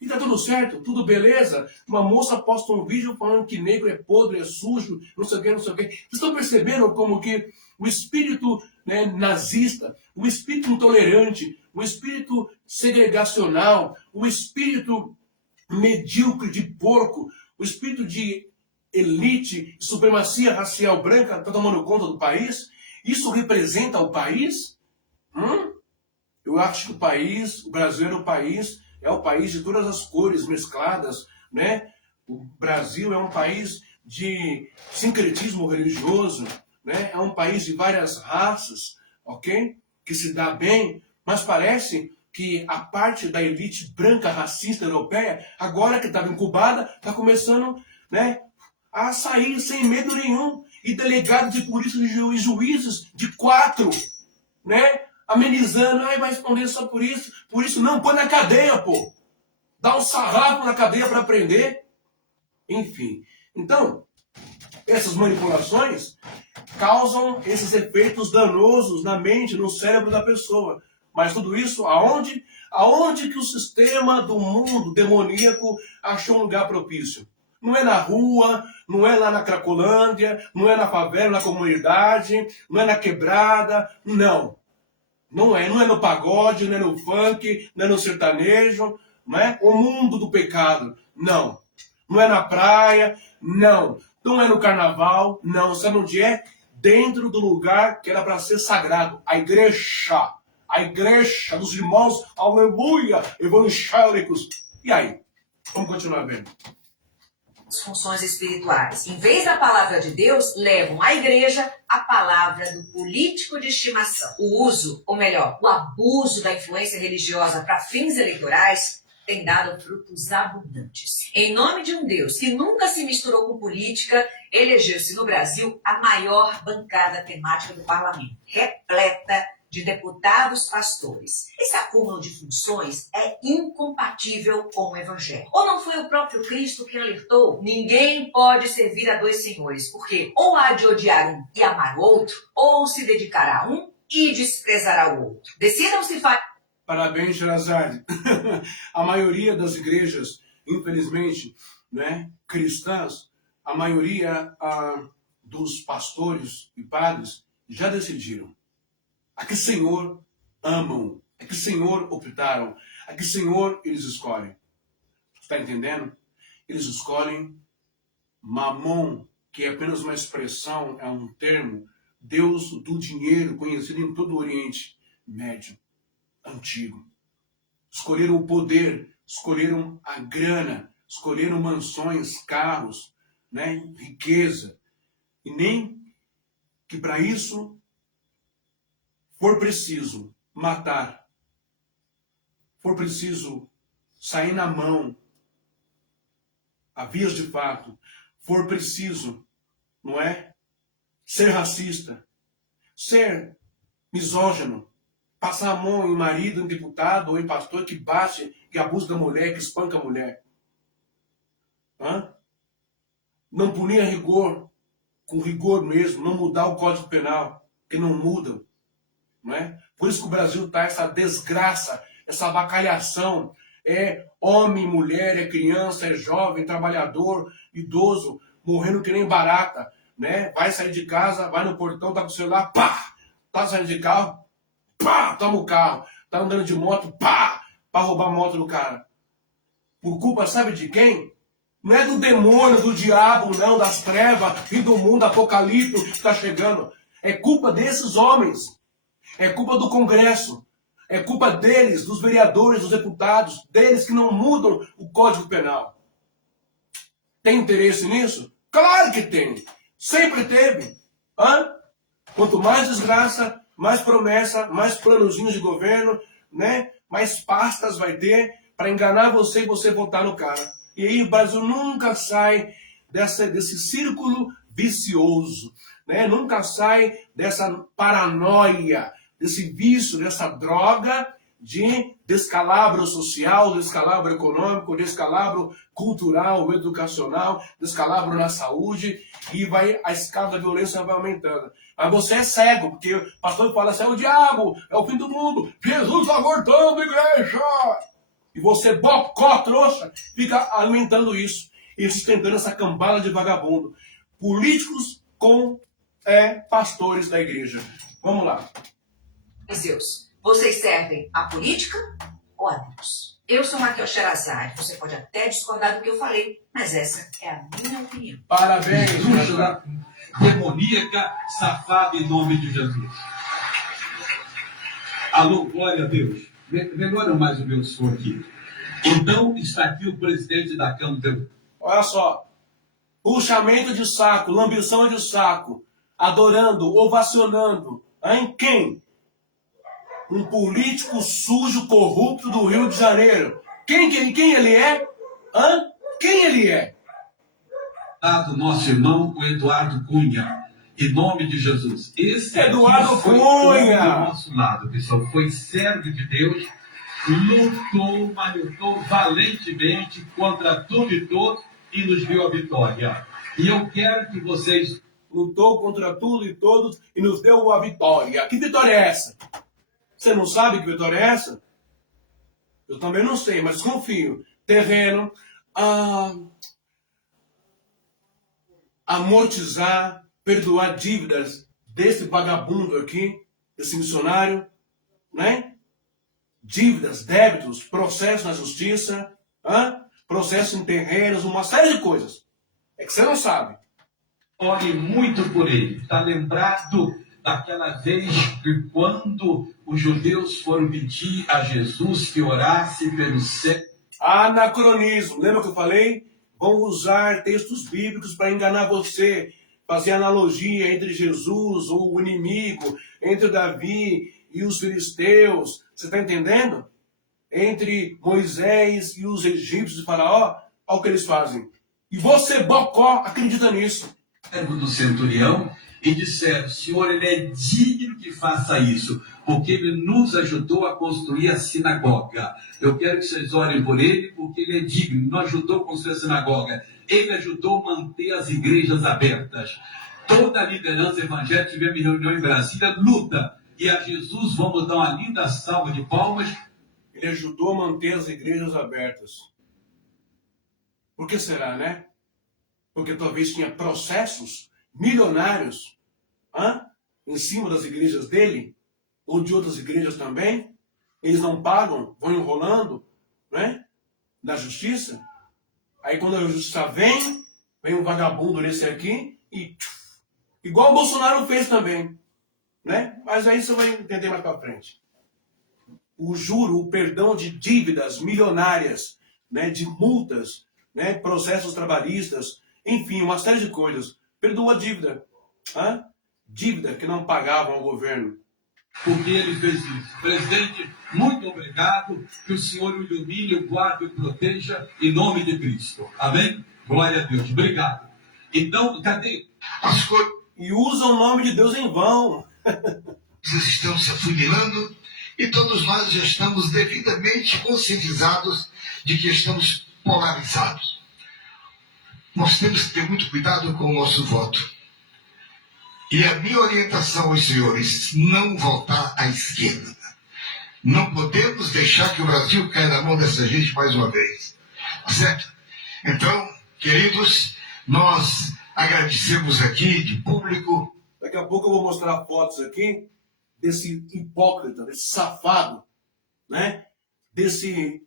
E tá tudo certo, tudo beleza. Uma moça posta um vídeo falando que negro é podre, é sujo, não sei o que, não sei o que. Vocês estão percebendo como que o espírito nazista, o espírito intolerante, o espírito segregacional, o espírito medíocre de porco, o espírito de elite, supremacia racial branca está tomando conta do país? Isso representa o país? Eu acho que o Brasil era o país... É o país de todas as cores mescladas, né? O Brasil é um país de sincretismo religioso, né? É um país de várias raças, ok? Que se dá bem, mas parece que a parte da elite branca racista europeia, agora que estava incubada, está começando, né, a sair sem medo nenhum. E delegados de polícia e juízes de 4, né? Amenizando, vai responder só por isso não, põe na cadeia, pô. Dá um sarrafo na cadeia para prender. Enfim, então, essas manipulações causam esses efeitos danosos na mente, no cérebro da pessoa. Mas tudo isso, aonde? Aonde que o sistema do mundo demoníaco achou um lugar propício? Não é na rua, não é lá na Cracolândia, não é na favela, na comunidade, não é na quebrada, não. Não é no pagode, não é no funk, não é no sertanejo, não é o mundo do pecado, não. Não é na praia, não. Não é no carnaval, não. Sabe onde é? Dentro do lugar que era para ser sagrado, a igreja dos irmãos, aleluia, evangélicos. E aí? Vamos continuar vendo. Funções espirituais. Em vez da palavra de Deus, levam à igreja a palavra do político de estimação. O uso, ou melhor, o abuso da influência religiosa para fins eleitorais tem dado frutos abundantes. Em nome de um Deus que nunca se misturou com política, elegeu-se no Brasil a maior bancada temática do parlamento, repleta de deputados pastores. Esse acúmulo de funções é incompatível com o evangelho. Ou não foi o próprio Cristo quem alertou? Ninguém pode servir a dois senhores, porque ou há de odiar um e amar o outro, ou se dedicará a um e desprezará o outro. Decidam se faz. Parabéns, Sherazade. A maioria das igrejas, infelizmente, né, cristãs, a maioria dos pastores e padres já decidiram. A que Senhor amam, a que Senhor optaram, a que Senhor eles escolhem. Está entendendo? Eles escolhem Mamon, que é apenas uma expressão, é um termo, Deus do dinheiro, conhecido em todo o Oriente Médio, antigo. Escolheram o poder, escolheram a grana, escolheram mansões, carros, né, riqueza. E nem que para isso for preciso matar, for preciso sair na mão, a vias de fato, for preciso, não é? Ser racista, ser misógino, passar a mão em marido, em deputado ou em pastor que bate, que abusa da mulher, que espanca a mulher. Não punir a rigor, com rigor mesmo, não mudar o Código Penal, que não mudam. Não é? Por isso que o Brasil está essa desgraça, essa avacalhação. É homem, mulher, é criança, é jovem, trabalhador, idoso, morrendo que nem barata. Né? Vai sair de casa, vai no portão, tá com o celular, pá! Tá saindo de carro, pá! Toma o carro. Tá andando de moto, pá! Pra roubar a moto do cara. Por culpa, sabe de quem? Não é do demônio, do diabo, não, das trevas e do mundo apocalíptico que está chegando. É culpa desses homens. É culpa do Congresso. É culpa deles, dos vereadores, dos deputados, deles que não mudam o Código Penal. Tem interesse nisso? Claro que tem. Sempre teve. Quanto mais desgraça, mais promessa, mais planozinhos de governo, né? Mais pastas vai ter para enganar você e você votar no cara. E aí o Brasil nunca sai desse círculo vicioso, né? Nunca sai dessa paranoia, desse vício, dessa droga de descalabro social, descalabro econômico, descalabro cultural, educacional, descalabro na saúde, e a escala da violência vai aumentando. Mas você é cego, porque o pastor fala assim, é o diabo, é o fim do mundo, Jesus está voltando, igreja! E você, bocó, trouxa, fica alimentando isso e sustentando essa cambada de vagabundo. Políticos com pastores da igreja. Vamos lá. Deus, vocês servem a política ou a Deus? Eu sou Raquel Sherazade, você pode até discordar do que eu falei, mas essa é a minha opinião. Parabéns, Indústria demoníaca, safada em nome de Jesus. Alô, glória a Deus. Melhora mais o meu som aqui. Então, está aqui o presidente da Câmara. Olha só. Puxamento de saco, lambição de saco, adorando, ovacionando. Em quem? Um político sujo, corrupto do Rio de Janeiro. Quem ele é? Quem ele é? Do nosso irmão, o Eduardo Cunha. Em nome de Jesus. Esse Eduardo foi Cunha! do nosso lado, pessoal. Foi servo de Deus, lutou valentemente contra tudo e todos e nos deu a vitória. E eu quero que vocês... Lutou contra tudo e todos e nos deu a vitória. Que vitória é essa? Você não sabe que vitória é essa? Eu também não sei, mas confio. Terreno, amortizar, perdoar dívidas desse vagabundo aqui, desse missionário, né? Dívidas, débitos, processo na justiça, processo em terrenos, uma série de coisas. É que você não sabe. Ore muito por ele. Está lembrado daquela vez que quando os judeus foram pedir a Jesus que orasse pelo céu. Anacronismo. Lembra que eu falei? Vão usar textos bíblicos para enganar você. Fazer analogia entre Jesus ou o inimigo, entre Davi e os filisteus. Você está entendendo? entre Moisés e os egípcios de Faraó, olha o que eles fazem. E você, Bocó, acredita nisso. Servo do centurião e disseram: Senhor, ele é digno que faça isso, porque ele nos ajudou a construir a sinagoga. Eu quero que vocês orem por ele, porque ele é digno, nos ajudou a construir a sinagoga. Ele ajudou a manter as igrejas abertas. Toda a liderança evangélica, tivemos reunião em Brasília, luta. E a Jesus vamos dar uma linda salva de palmas. Ele ajudou a manter as igrejas abertas. Por que será, né? Porque talvez tinha processos milionários em cima das igrejas dele, ou de outras igrejas também. Eles não pagam, vão enrolando, né? Na justiça. Aí quando a justiça vem um vagabundo desse aqui e igual o Bolsonaro fez também, né? Mas aí você vai entender mais para frente. O juro, o perdão de dívidas milionárias, né? De multas, né? Processos trabalhistas, enfim, uma série de coisas. Perdoa a dívida, dívida que não pagavam ao governo. Porque ele fez isso. Presidente, muito obrigado. Que o Senhor o ilumine, o guarde e o proteja, em nome de Cristo. Amém? Glória a Deus. Obrigado. Então, cadê as coisas? E usam o nome de Deus em vão. Vocês estão se afunilando e todos nós já estamos devidamente conscientizados de que estamos polarizados. Nós temos que ter muito cuidado com o nosso voto. E a minha orientação aos senhores, não votar à esquerda. Não podemos deixar que o Brasil caia na mão dessa gente mais uma vez. Certo? Então, queridos, nós agradecemos aqui de público. Daqui a pouco eu vou mostrar fotos aqui desse hipócrita, desse safado, né? Desse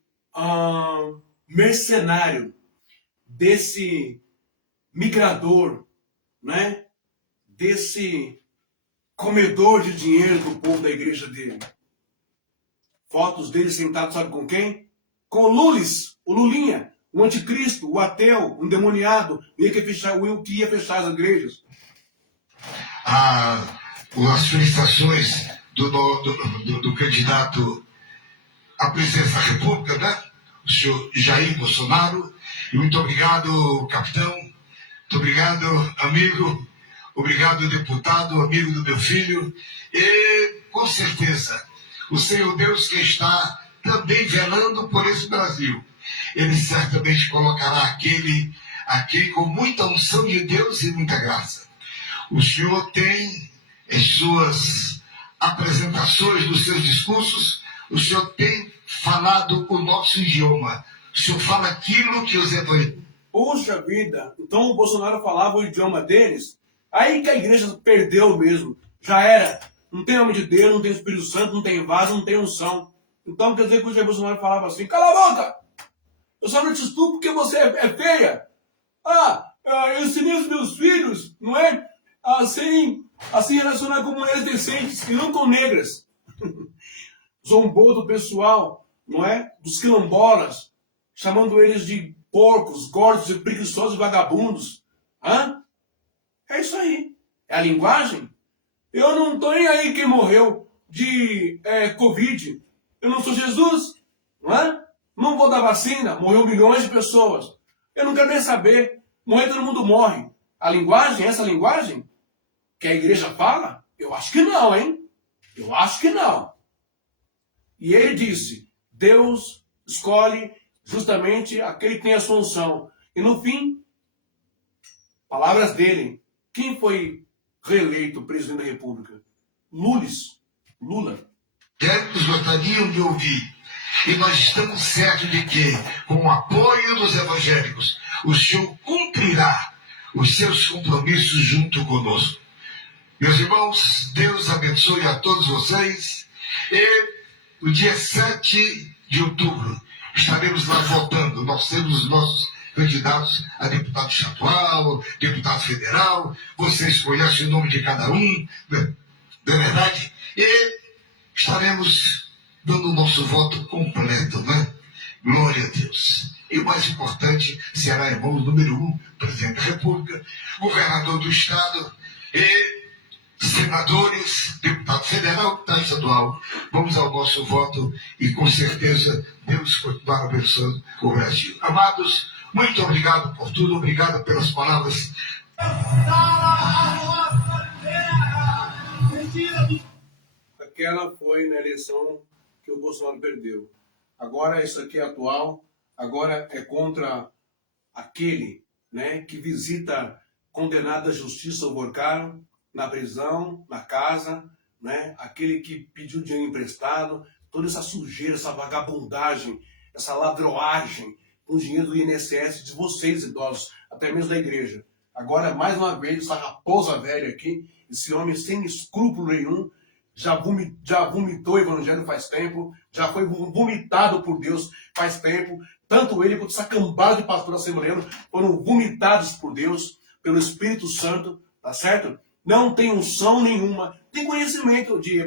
mercenário, desse migrador, né? Desse comedor de dinheiro do povo da igreja dele. Fotos dele sentado, sabe com quem? Com o Lulis, o Lulinha, o anticristo, o ateu, o endemoniado, o que ia fechar as igrejas. As felicitações do candidato à presidência da República, né? O senhor Jair Bolsonaro. E muito obrigado, capitão. Muito obrigado, amigo. Obrigado, deputado, amigo do meu filho. E, com certeza, o Senhor Deus que está também velando por esse Brasil, Ele certamente colocará aquele com muita unção de Deus e muita graça. O Senhor tem em suas apresentações, nos seus discursos, o Senhor tem falado o nosso idioma. O Senhor fala aquilo que os evangélicos... Puxa vida, então o Bolsonaro falava o idioma deles? Aí que a igreja perdeu mesmo. Já era. Não tem nome de Deus, não tem Espírito Santo, não tem vaso, não tem unção. Então quer dizer que o Jair Bolsonaro falava assim: cala a boca! Eu só não te estupro porque você é feia. Eu ensinei os meus filhos, não é? A se relacionar com mulheres decentes e não com negras. Zombou do pessoal, não é? Dos quilombolas, chamando eles de porcos, gordos e preguiçosos vagabundos. É isso aí. É a linguagem. Eu não estou nem aí quem morreu de Covid. Eu não sou Jesus. Não é? Não vou dar vacina. Morreu milhões de pessoas. Eu não quero nem saber. Morrer todo mundo morre. A linguagem, essa linguagem que a igreja fala? Eu acho que não, hein? Eu acho que não. E ele disse, Deus escolhe justamente aquele que tem a sua unção. E no fim, palavras dele. Quem foi reeleito presidente da República? Lula. Os gostariam de ouvir. E nós estamos certos de que, com o apoio dos evangélicos, o Senhor cumprirá os seus compromissos junto conosco. Meus irmãos, Deus abençoe a todos vocês. E no dia 7 de outubro estaremos lá votando. Nós temos os nossos candidatos a deputado estadual, deputado federal. Vocês conhecem o nome de cada um, não é verdade? E estaremos dando o nosso voto completo, né? Glória a Deus. E o mais importante será, irmão, número 1, presidente da República, governador do Estado e senadores, deputado federal, deputado estadual. Vamos ao nosso voto e com certeza Deus continuará abençoando o Brasil. Amados, muito obrigado por tudo, obrigado pelas palavras. Aquela foi na eleição que o Bolsonaro perdeu. Agora isso aqui é atual, agora é contra aquele, né, que visita condenado à justiça ou borcaro, na prisão, na casa, né, aquele que pediu dinheiro emprestado, toda essa sujeira, essa vagabundagem, essa ladroagem com o dinheiro do INSS de vocês idosos, até mesmo da igreja. Agora, mais uma vez, essa raposa velha aqui, esse homem sem escrúpulo nenhum, já vomitou o evangelho faz tempo, já foi vomitado por Deus faz tempo. Tanto ele quanto essa cambada de pastor assembleano foram vomitados por Deus, pelo Espírito Santo, tá certo? Não tem unção nenhuma, tem conhecimento de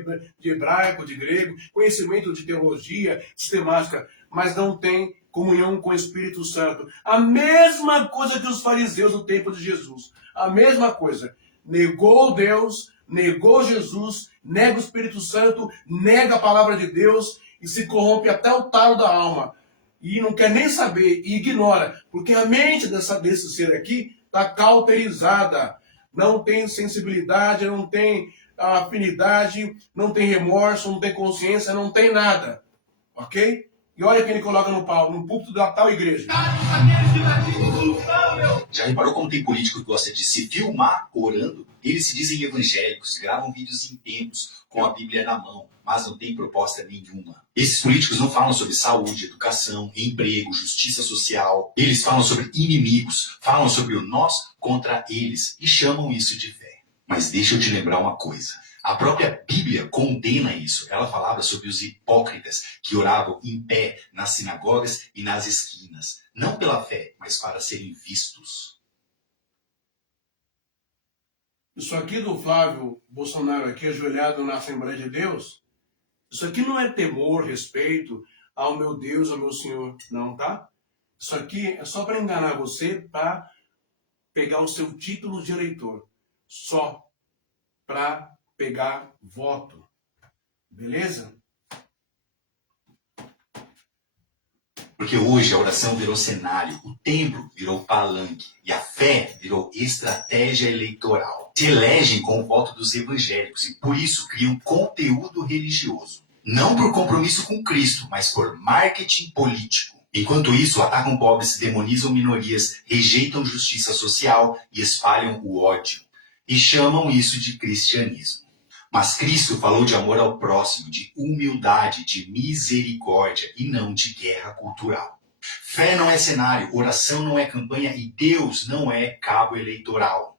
hebraico, de grego, conhecimento de teologia sistemática, mas não tem comunhão com o Espírito Santo. A mesma coisa que os fariseus no tempo de Jesus. A mesma coisa. Negou Deus, negou Jesus, nega o Espírito Santo, nega a palavra de Deus e se corrompe até o talo da alma. E não quer nem saber e ignora, porque a mente desse ser aqui está cauterizada. Não tem sensibilidade, não tem afinidade, não tem remorso, não tem consciência, não tem nada. Ok? E olha quem ele coloca no púlpito da tal igreja. Já reparou como tem político que gosta de se filmar orando? Eles se dizem evangélicos, gravam vídeos em tempos com a Bíblia na mão, mas não tem proposta nenhuma. Esses políticos não falam sobre saúde, educação, emprego, justiça social. Eles falam sobre inimigos, falam sobre o nós contra eles e chamam isso de fé. Mas deixa eu te lembrar uma coisa. A própria Bíblia condena isso. Ela falava sobre os hipócritas que oravam em pé nas sinagogas e nas esquinas. Não pela fé, mas para serem vistos. Isso aqui do Flávio Bolsonaro aqui ajoelhado na Assembleia de Deus, isso aqui não é temor, respeito ao meu Deus, ao meu Senhor, não, tá? Isso aqui é só para enganar você, para pegar o seu título de eleitor. Só para pegar voto. Beleza? Porque hoje a oração virou cenário, o templo virou palanque e a fé virou estratégia eleitoral. Se elegem com o voto dos evangélicos e por isso criam conteúdo religioso. Não por compromisso com Cristo, mas por marketing político. Enquanto isso, atacam pobres, demonizam minorias, rejeitam justiça social e espalham o ódio. E chamam isso de cristianismo. Mas Cristo falou de amor ao próximo, de humildade, de misericórdia e não de guerra cultural. Fé não é cenário, oração não é campanha e Deus não é cabo eleitoral.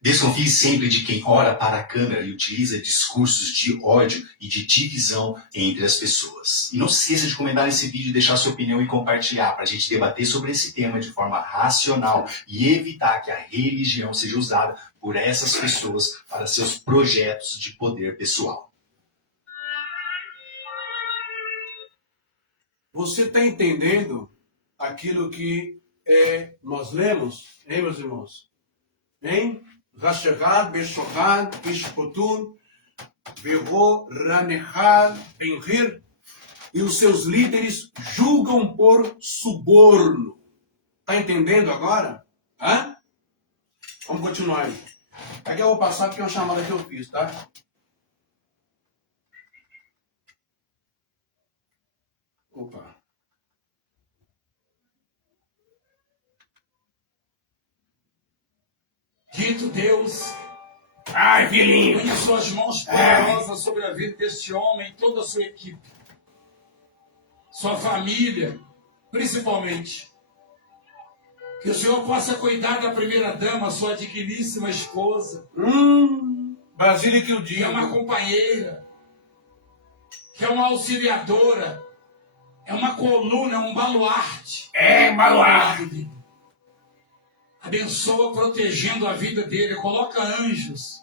Desconfie sempre de quem ora para a câmera e utiliza discursos de ódio e de divisão entre as pessoas. E não se esqueça de comentar esse vídeo, deixar sua opinião e compartilhar para a gente debater sobre esse tema de forma racional e evitar que a religião seja usada por essas pessoas para seus projetos de poder pessoal. Você está entendendo aquilo que nós lemos, hein, meus irmãos? Hein? Rashegad, Beshogad, Ishpotun, Verro, Ranehad, Benhir, e os seus líderes julgam por suborno. Está entendendo agora? Hã? Vamos continuar aí. Aqui eu vou passar porque é uma chamada que eu fiz, tá? Opa. Dito Deus, Ai, filhinho! põe suas mãos poderosas sobre a vida deste homem e toda a sua equipe, sua família, principalmente. Que o Senhor possa cuidar da primeira-dama, sua digníssima esposa. Basílio que o Que dia. é uma companheira, que é uma auxiliadora, é uma coluna, é um baluarte. Baluarte. Abençoa protegendo a vida dele, coloca anjos.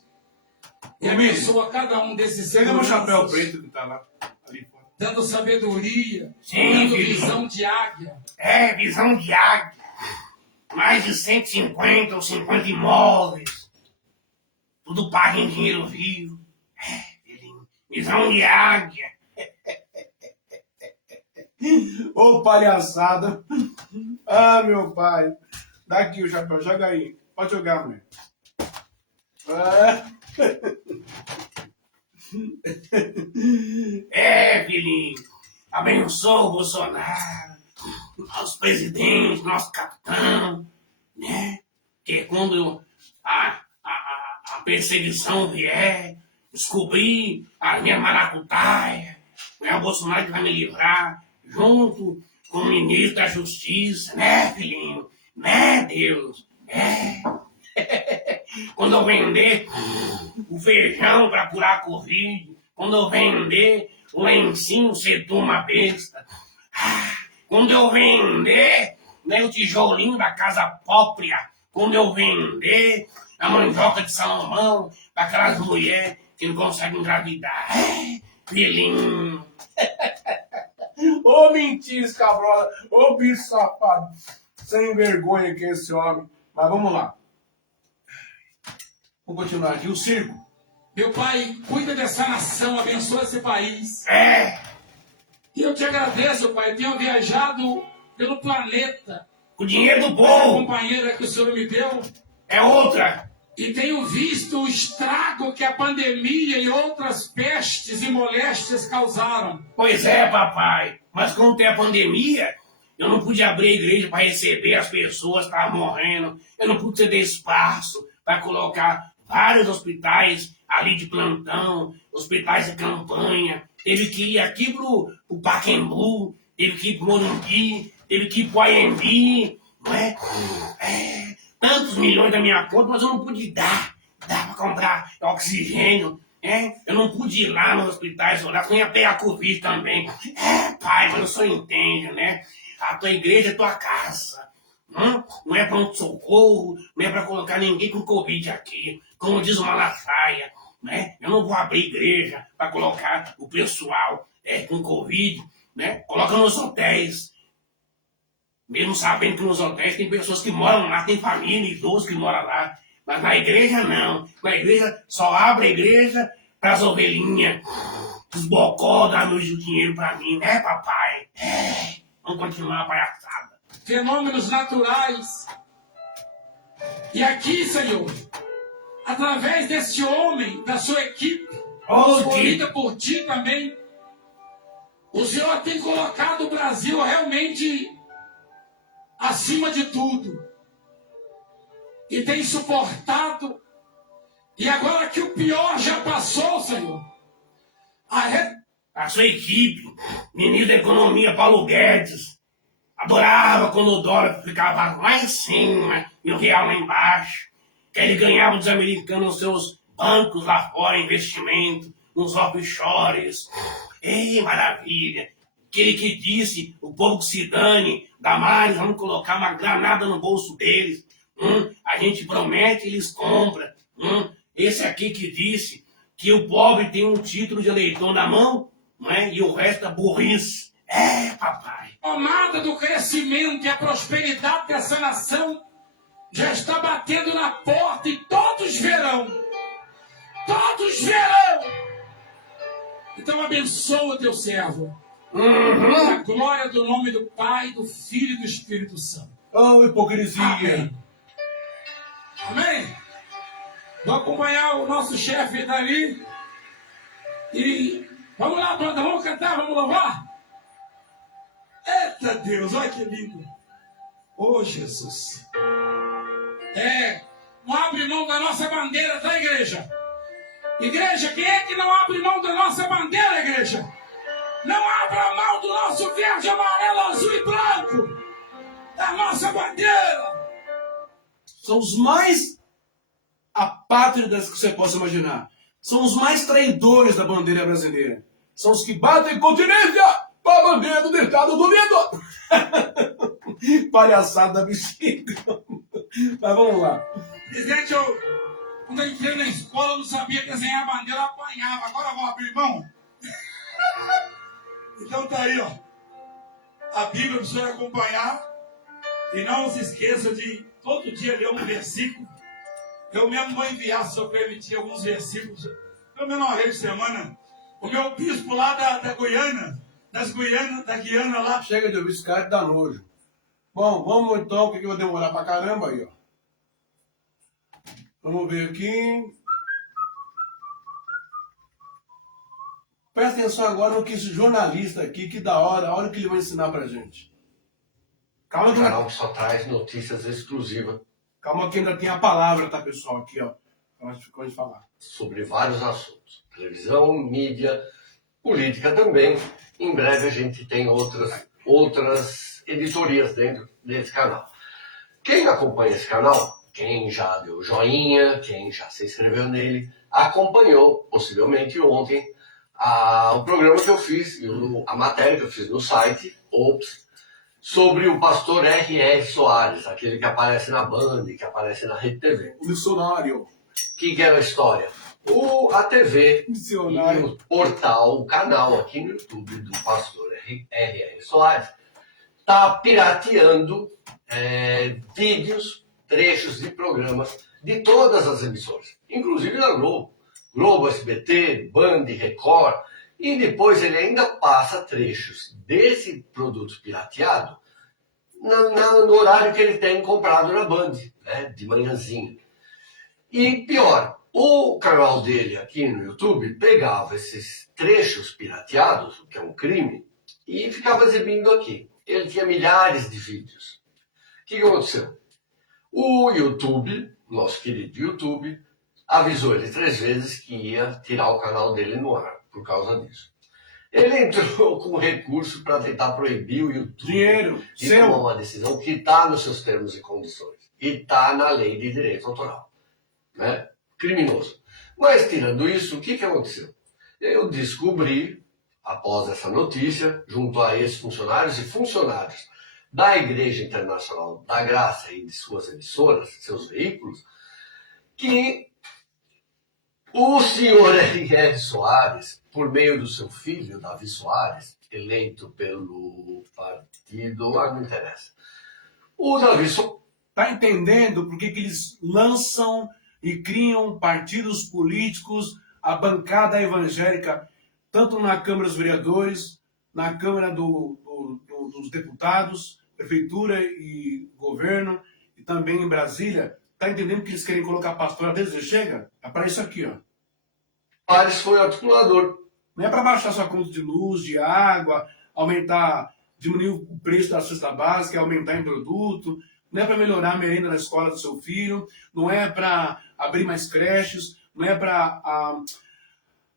E Ô, Miri, abençoa cada um desses pega meu chapéu seguranças, preto que tá lá. Ali fora. dando sabedoria, Sim, dando filho. visão de águia. Visão de águia. Mais de 150 ou 50 imóveis. Tudo pago em dinheiro vivo. Filhinho. Visão de águia. Ô, palhaçada. Ah, meu pai. Dá aqui o chapéu, joga aí. Pode jogar, mãe. É, filhinho. Abençoa o Bolsonaro, nosso presidente, nosso capitão, né? Que quando a perseguição vier, descobrir a minha maracutaia, é o Bolsonaro que vai me livrar, junto com o ministro da Justiça, né, filhinho? Né, Deus? Quando eu vender o feijão para curar a Covid, quando eu vender o lencinho, você toma besta. Quando eu vender, né, o tijolinho da casa própria, quando eu vender a mandioca de Salomão para aquelas mulheres que não conseguem engravidar. Filhinho. Ô, mentira, escabrosa. Ô, bicho safado. Sem vergonha que é esse homem. Mas vamos lá. Vamos continuar aqui. O circo. Meu pai, cuida dessa nação, abençoa esse país. E eu te agradeço, pai. Eu tenho viajado pelo planeta. O dinheiro do A povo companheira que o senhor me deu. é outra. E tenho visto o estrago que a pandemia e outras pestes e moléstias causaram. Pois é, papai. Mas como tem a pandemia, eu não pude abrir a igreja para receber as pessoas que estavam morrendo. Eu não pude ter espaço para colocar vários hospitais ali de plantão, hospitais de campanha. Teve que ir aqui pro Pacaembu, teve que ir pro Morumbi, teve que ir pro AMB, não é? Tantos milhões da minha conta, mas eu não pude dar para comprar oxigênio, eu não pude ir lá nos hospitais orar, eu ia pegar a Covid também. Pai, mas o senhor entende, né? A tua igreja é tua casa. Não é pronto-socorro, não é para colocar ninguém com Covid aqui. Como diz o Malafaia, né? Eu não vou abrir igreja para colocar o pessoal com Covid, né? Coloca nos hotéis. Mesmo sabendo que nos hotéis tem pessoas que moram lá, tem família, idosos que moram lá. Mas na igreja não. Na igreja só abre a igreja para as ovelhinhas. Os bocó dão o dinheiro para mim, né, papai? Vamos continuar a palhaçada. Fenômenos naturais. E aqui, Senhor, através desse homem, da sua equipe, escolhida por ti também, o Senhor tem colocado o Brasil realmente acima de tudo. E tem suportado. E agora que o pior já passou, Senhor, a sua equipe, ministro da Economia Paulo Guedes, adorava quando o dólar ficava lá em cima e o real lá embaixo. Que ele ganhava dos americanos nos seus bancos lá fora, investimento, nos offshores. Ei, maravilha! Aquele que disse, o povo que se dane, Damares, vamos colocar uma granada no bolso deles. A gente promete, eles compram. Esse aqui que disse que o pobre tem um título de eleitor na mão, não é? E o resto é burrice. Papai. A tomada do crescimento e a prosperidade dessa nação já está batendo na porta e todos verão. Todos verão. Então abençoa teu servo. A glória do nome do Pai, do Filho e do Espírito Santo. Oh, hipocrisia. Amém. Amém. Vou acompanhar o nosso chefe dali. E vamos lá, banda, vamos cantar, vamos louvar. Eita Deus, olha que lindo. Oh, Jesus. Não abre mão da nossa bandeira, tá, igreja? Igreja, quem é que não abre mão da nossa bandeira, igreja? Não abra mão do nosso verde, amarelo, azul e branco. Da nossa bandeira. São os mais apátridas que você possa imaginar. São os mais traidores da bandeira brasileira. São os que batem continência para a bandeira do Estado Unido. Palhaçada, bexiga. Mas vamos lá. Presidente, quando eu entrei na escola, eu não sabia desenhar a bandeira, eu apanhava. Agora eu vou abrir mão. Então tá aí, ó. A Bíblia para o senhor acompanhar. E não se esqueça de todo dia ler um versículo. Eu mesmo vou enviar, se eu permitir, alguns versículos. Pelo menos uma vez por semana. O meu bispo lá da Goiânia, da Guiana lá. Chega de ouvir esse cara que dá nojo. Bom, vamos então, porque eu vou demorar pra caramba aí, ó. Vamos ver aqui. Presta atenção agora no que esse jornalista aqui, que da hora, olha o que ele vai ensinar pra gente. Calma Um que, canal que só traz notícias exclusivas calma que ainda tem a palavra, tá, pessoal? Aqui, ó. Antes de falar. sobre vários assuntos. Televisão, mídia, política também. Em breve a gente tem outras editorias dentro desse canal. Quem acompanha esse canal, quem já deu joinha, quem já se inscreveu nele, acompanhou, possivelmente ontem, o programa que eu fiz, a matéria que eu fiz no site, sobre o pastor R.R. Soares, aquele que aparece na Band, que aparece na Rede TV. O missionário. O que é a história? A TV Missionário. e o portal, o canal aqui no YouTube do pastor R.R. Soares está pirateando vídeos, trechos de programas de todas as emissoras, inclusive da Globo. Globo, SBT, Band, Record. E depois ele ainda passa trechos desse produto pirateado no horário que ele tem comprado na Band, né, de manhãzinha. E pior, o canal dele aqui no YouTube pegava esses trechos pirateados, o que é um crime, e ficava exibindo aqui. Ele tinha milhares de vídeos. O que aconteceu? O YouTube, nosso querido YouTube, avisou ele 3 vezes que ia tirar o canal dele no ar por causa disso. Ele entrou com recurso para tentar proibir o YouTube Dinheiro. de Seu. tomar uma decisão que está nos seus termos e condições. E está na lei de direito autoral. Né? Criminoso. Mas, tirando isso, o que aconteceu? Eu descobri, após essa notícia, junto a ex-funcionários e funcionários da Igreja Internacional da Graça e de suas emissoras, seus veículos, que o senhor R.R. Soares, por meio do seu filho, Davi Soares, eleito pelo partido, não interessa. O Davi Soares... Tá entendendo por que eles lançam e criam partidos políticos, a bancada evangélica, tanto na Câmara dos Vereadores, na Câmara dos Deputados, Prefeitura e Governo, e também em Brasília? Tá entendendo que eles querem colocar pastor desde que chega? É para isso aqui, ó. Soares foi articulador. Não é para baixar sua conta de luz, de água, diminuir o preço da cesta básica, aumentar em produto. Não é para melhorar a merenda na escola do seu filho. Não é para abrir mais creches. Não é para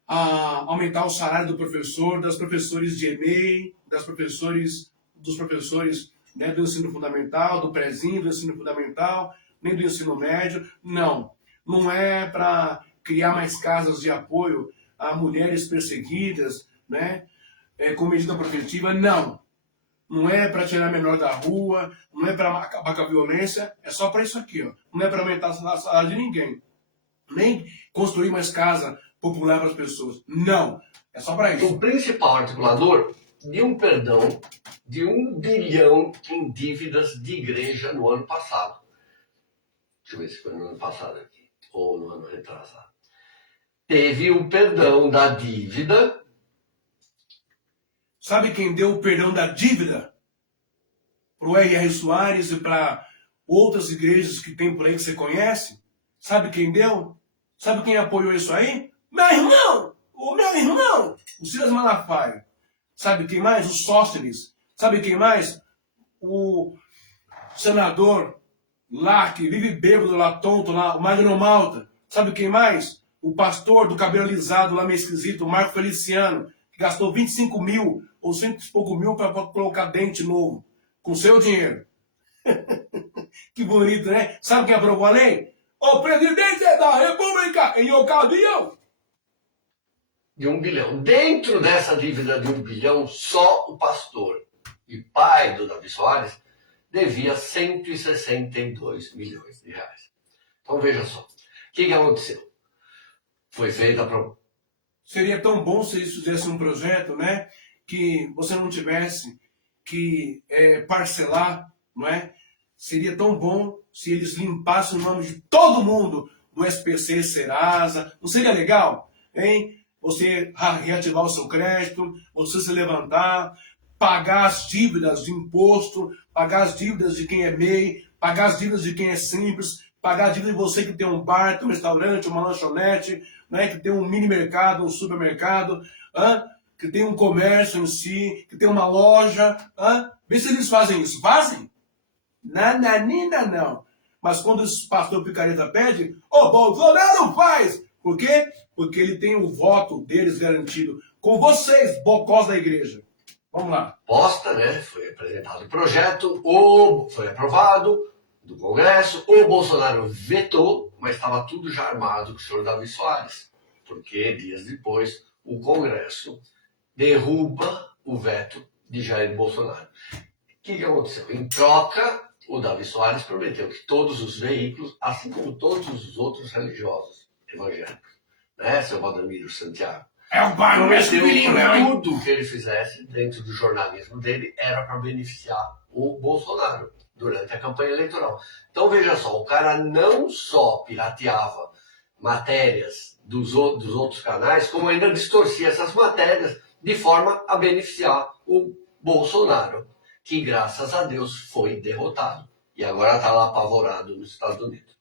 aumentar o salário do professor, das professores de EMEI, dos professores, né, do ensino fundamental, do prézinho, do ensino fundamental, nem do ensino médio. Não. Não é para criar mais casas de apoio a mulheres perseguidas, né, com medida protetiva. Não. Não é para tirar menor da rua, não é para acabar com a violência, é só para isso aqui, ó. Não é para aumentar a salário de ninguém. Nem construir mais casa popular para as pessoas. Não. É só para isso. O principal articulador de um perdão de 1 bilhão em dívidas de igreja no ano passado. Deixa eu ver se foi no ano passado aqui, ou no ano retrasado. Teve o perdão da dívida. Sabe quem deu o perdão da dívida? Para o R.R. Soares e para outras igrejas que tem por aí que você conhece? Sabe quem deu? Sabe quem apoiou isso aí? Meu irmão! O meu irmão! O Silas Malafaia. Sabe quem mais? O Sóstenes. Sabe quem mais? O senador lá, que vive bêbado lá, tonto lá, o Magno Malta. Sabe quem mais? O pastor do cabelo alisado lá, meio esquisito, o Marco Feliciano, que gastou 25 mil ou 100 e pouco mil para colocar dente novo, com seu dinheiro. Que bonito, né? Sabe quem aprovou a lei? O presidente da República, em ocasião De 1 bilhão. Dentro dessa dívida de 1 bilhão, só o pastor e pai do Davi Soares devia 162 milhões de reais. Então veja só. O que aconteceu? Foi feita a... Seria tão bom se eles fizessem um projeto, né? Que você não tivesse que parcelar, não é? Seria tão bom se eles limpassem o nome de todo mundo do SPC, Serasa. Não seria legal? Hein? você reativar o seu crédito, você se levantar, pagar as dívidas de imposto, pagar as dívidas de quem é MEI, pagar as dívidas de quem é simples, pagar a dívida de você que tem um bar, tem um restaurante, uma lanchonete, né, que tem um mini mercado, um supermercado, que tem um comércio em si, que tem uma loja. Vê se eles fazem isso. Fazem? Nananina não. Mas quando o pastor Picareta pede, o Bolsonaro faz! Por quê? Porque ele tem o voto deles garantido. Com vocês, bocós da igreja. Vamos lá. Posta, né? Foi apresentado o projeto, foi aprovado do Congresso, o Bolsonaro vetou, mas estava tudo já armado com o senhor Davi Soares, porque dias depois o Congresso derruba o veto de Jair Bolsonaro. O que aconteceu? Em troca, o Davi Soares prometeu que todos os veículos, assim como todos os outros religiosos evangélicos, né, seu Valdemiro Santiago, É o pai, não mexe prometeu comigo, que não. tudo que ele fizesse dentro do jornalismo dele era para beneficiar o Bolsonaro durante a campanha eleitoral. Então veja só, o cara não só pirateava matérias dos outros canais, como ainda distorcia essas matérias de forma a beneficiar o Bolsonaro, que graças a Deus foi derrotado e agora está lá apavorado nos Estados Unidos.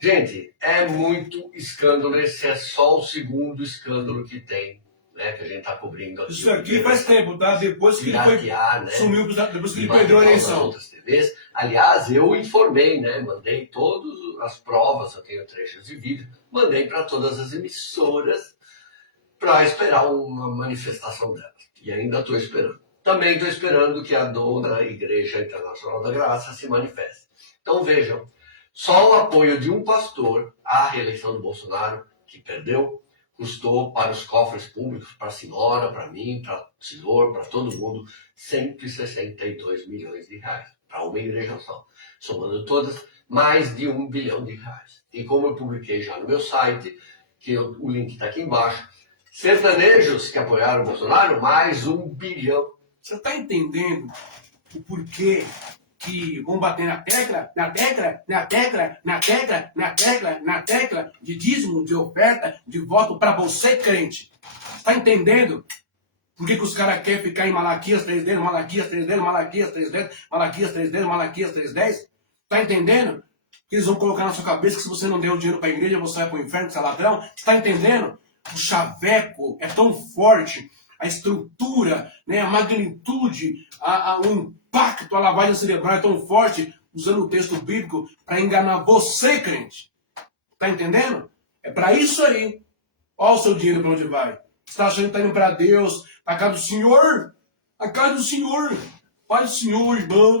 Gente, é muito escândalo, esse é só o segundo escândalo que tem, né, que a gente está cobrindo aqui. Isso aqui faz tempo, tá? Depois que ele foi, Né? sumiu, depois que ele perdeu a eleição. Outras TVs. Aliás, eu informei, né? Mandei todas as provas, eu tenho trechos de vídeo, mandei para todas as emissoras para esperar uma manifestação delas. E ainda estou esperando. Também estou esperando que a dona Igreja Internacional da Graça se manifeste. Então vejam, só o apoio de um pastor à reeleição do Bolsonaro, que perdeu, custou para os cofres públicos, para a senhora, para mim, para o senhor, para todo mundo, 162 milhões de reais. Para uma igreja só. Somando todas, mais de R$1 bilhão. E como eu publiquei já no meu site, que o link está aqui embaixo, sertanejos que apoiaram o Bolsonaro, mais R$1 bilhão. Você está entendendo o porquê que vão bater na tecla, na tecla, na tecla, na tecla, na tecla, na tecla de dízimo, de oferta, de voto para você, crente? Está entendendo? Por que os caras querem ficar em Malaquias 3:10, Malaquias 3:10, Malaquias 3:10, Malaquias 3:10, Malaquias 3:10? Está entendendo? Que eles vão colocar na sua cabeça que se você não der o dinheiro para a igreja, você vai para o inferno, você é ladrão? Está entendendo? O chaveco é tão forte, a estrutura, né, a magnitude, o impacto, a lavagem cerebral é tão forte, usando o texto bíblico, para enganar você, crente. Está entendendo? É para isso aí. Olha o seu dinheiro para onde vai. Você está achando que está indo para Deus, para a casa do Senhor? A casa do Senhor. Pai do Senhor, irmão.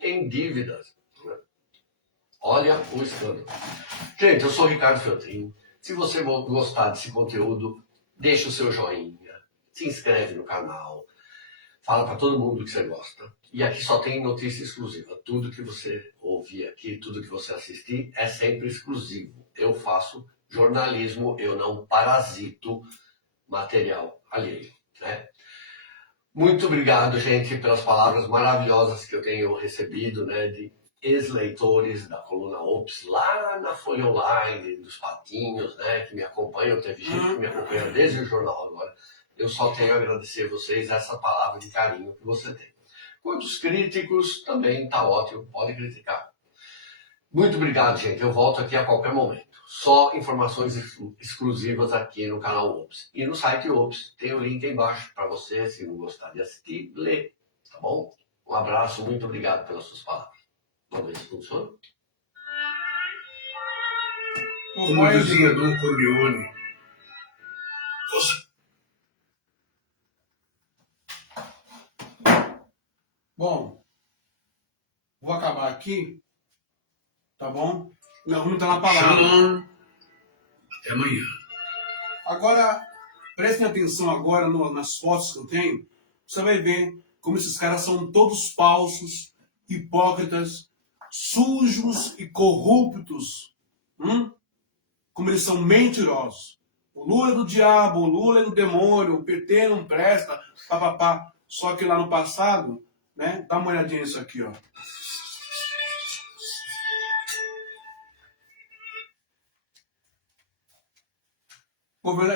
Em dívidas. Olha o escândalo. Gente, eu sou o Ricardo Feltrin. Se você gostar desse conteúdo, deixa o seu joinha, se inscreve no canal, fala para todo mundo que você gosta. E aqui só tem notícia exclusiva. Tudo que você ouvir aqui, tudo que você assistir é sempre exclusivo. Eu faço jornalismo, eu não parasito material alheio, né? Muito obrigado, gente, pelas palavras maravilhosas que eu tenho recebido, né, de ex-leitores da coluna Ops, lá na Folha Online, dos Patinhos, né, que me acompanham, teve gente que me acompanha desde o jornal agora. Eu só tenho a agradecer a vocês essa palavra de carinho que você tem. Quantos críticos, também tá ótimo, pode criticar. Muito obrigado, gente. Eu volto aqui a qualquer momento. Só informações exclusivas aqui no canal Ops. E no site Ops tem o link aí embaixo para você, se não gostar de assistir, ler. Tá bom? Um abraço, muito obrigado pelas suas palavras. Vamos ver se funciona. Como dizia Don Corleone. Bom, vou acabar aqui, tá bom? Meu rumo tá na palavra. Shalom. Até amanhã. Agora, prestem atenção agora nas fotos que eu tenho. Você vai ver como esses caras são todos falsos, hipócritas, sujos e corruptos. Como eles são mentirosos. O Lula é do diabo, o Lula é do demônio, o PT não presta, papapá. Só que lá no passado, né? Dá uma olhadinha nisso aqui, ó.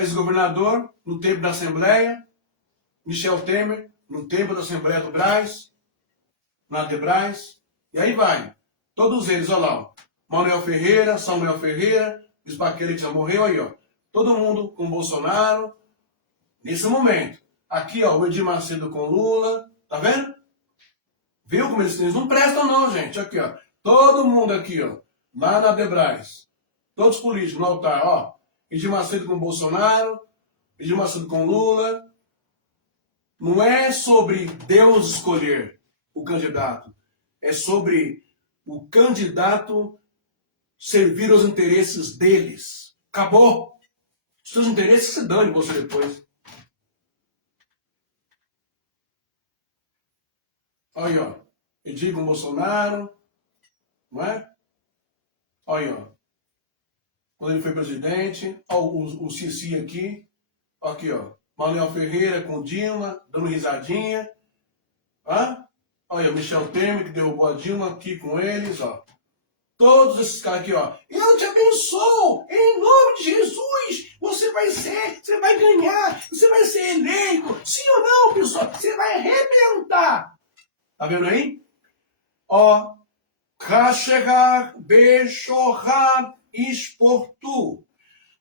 ex-governador, no tempo da Assembleia, Michel Temer, no tempo da Assembleia do Brás, na de Brás, e aí vai. Todos eles, olha lá, ó. Manuel Ferreira, Samuel Ferreira, Bisbaqueira que já morreu aí, ó. Todo mundo com Bolsonaro, nesse momento. Aqui, ó, o Edir Macedo com Lula, tá vendo? Viu como eles não prestam não, gente. Aqui, ó. Todo mundo aqui, ó. Lá na Debrais. Todos políticos no altar, ó. Edir Macedo com Bolsonaro, Edir Macedo com Lula. Não é sobre Deus escolher o candidato. É sobre o candidato servir aos interesses deles. Acabou. Os seus interesses se dane você depois. Olha aí, ó. Edir com Bolsonaro. Não é? Olha aí, ó. Quando ele foi presidente. Ó, o Cici aqui. Aqui, ó. Manuel Ferreira com Dilma, dando risadinha. Hã? Olha, Michel Temer, que derrubou a Dilma aqui com eles, ó. Todos esses caras aqui, ó. Eu te abençoo, em nome de Jesus. Você vai ganhar, você vai ser eleito. Sim ou não, pessoal? Você vai arrebentar. Tá vendo aí? Ó. Kashegar Beshohar Isportu.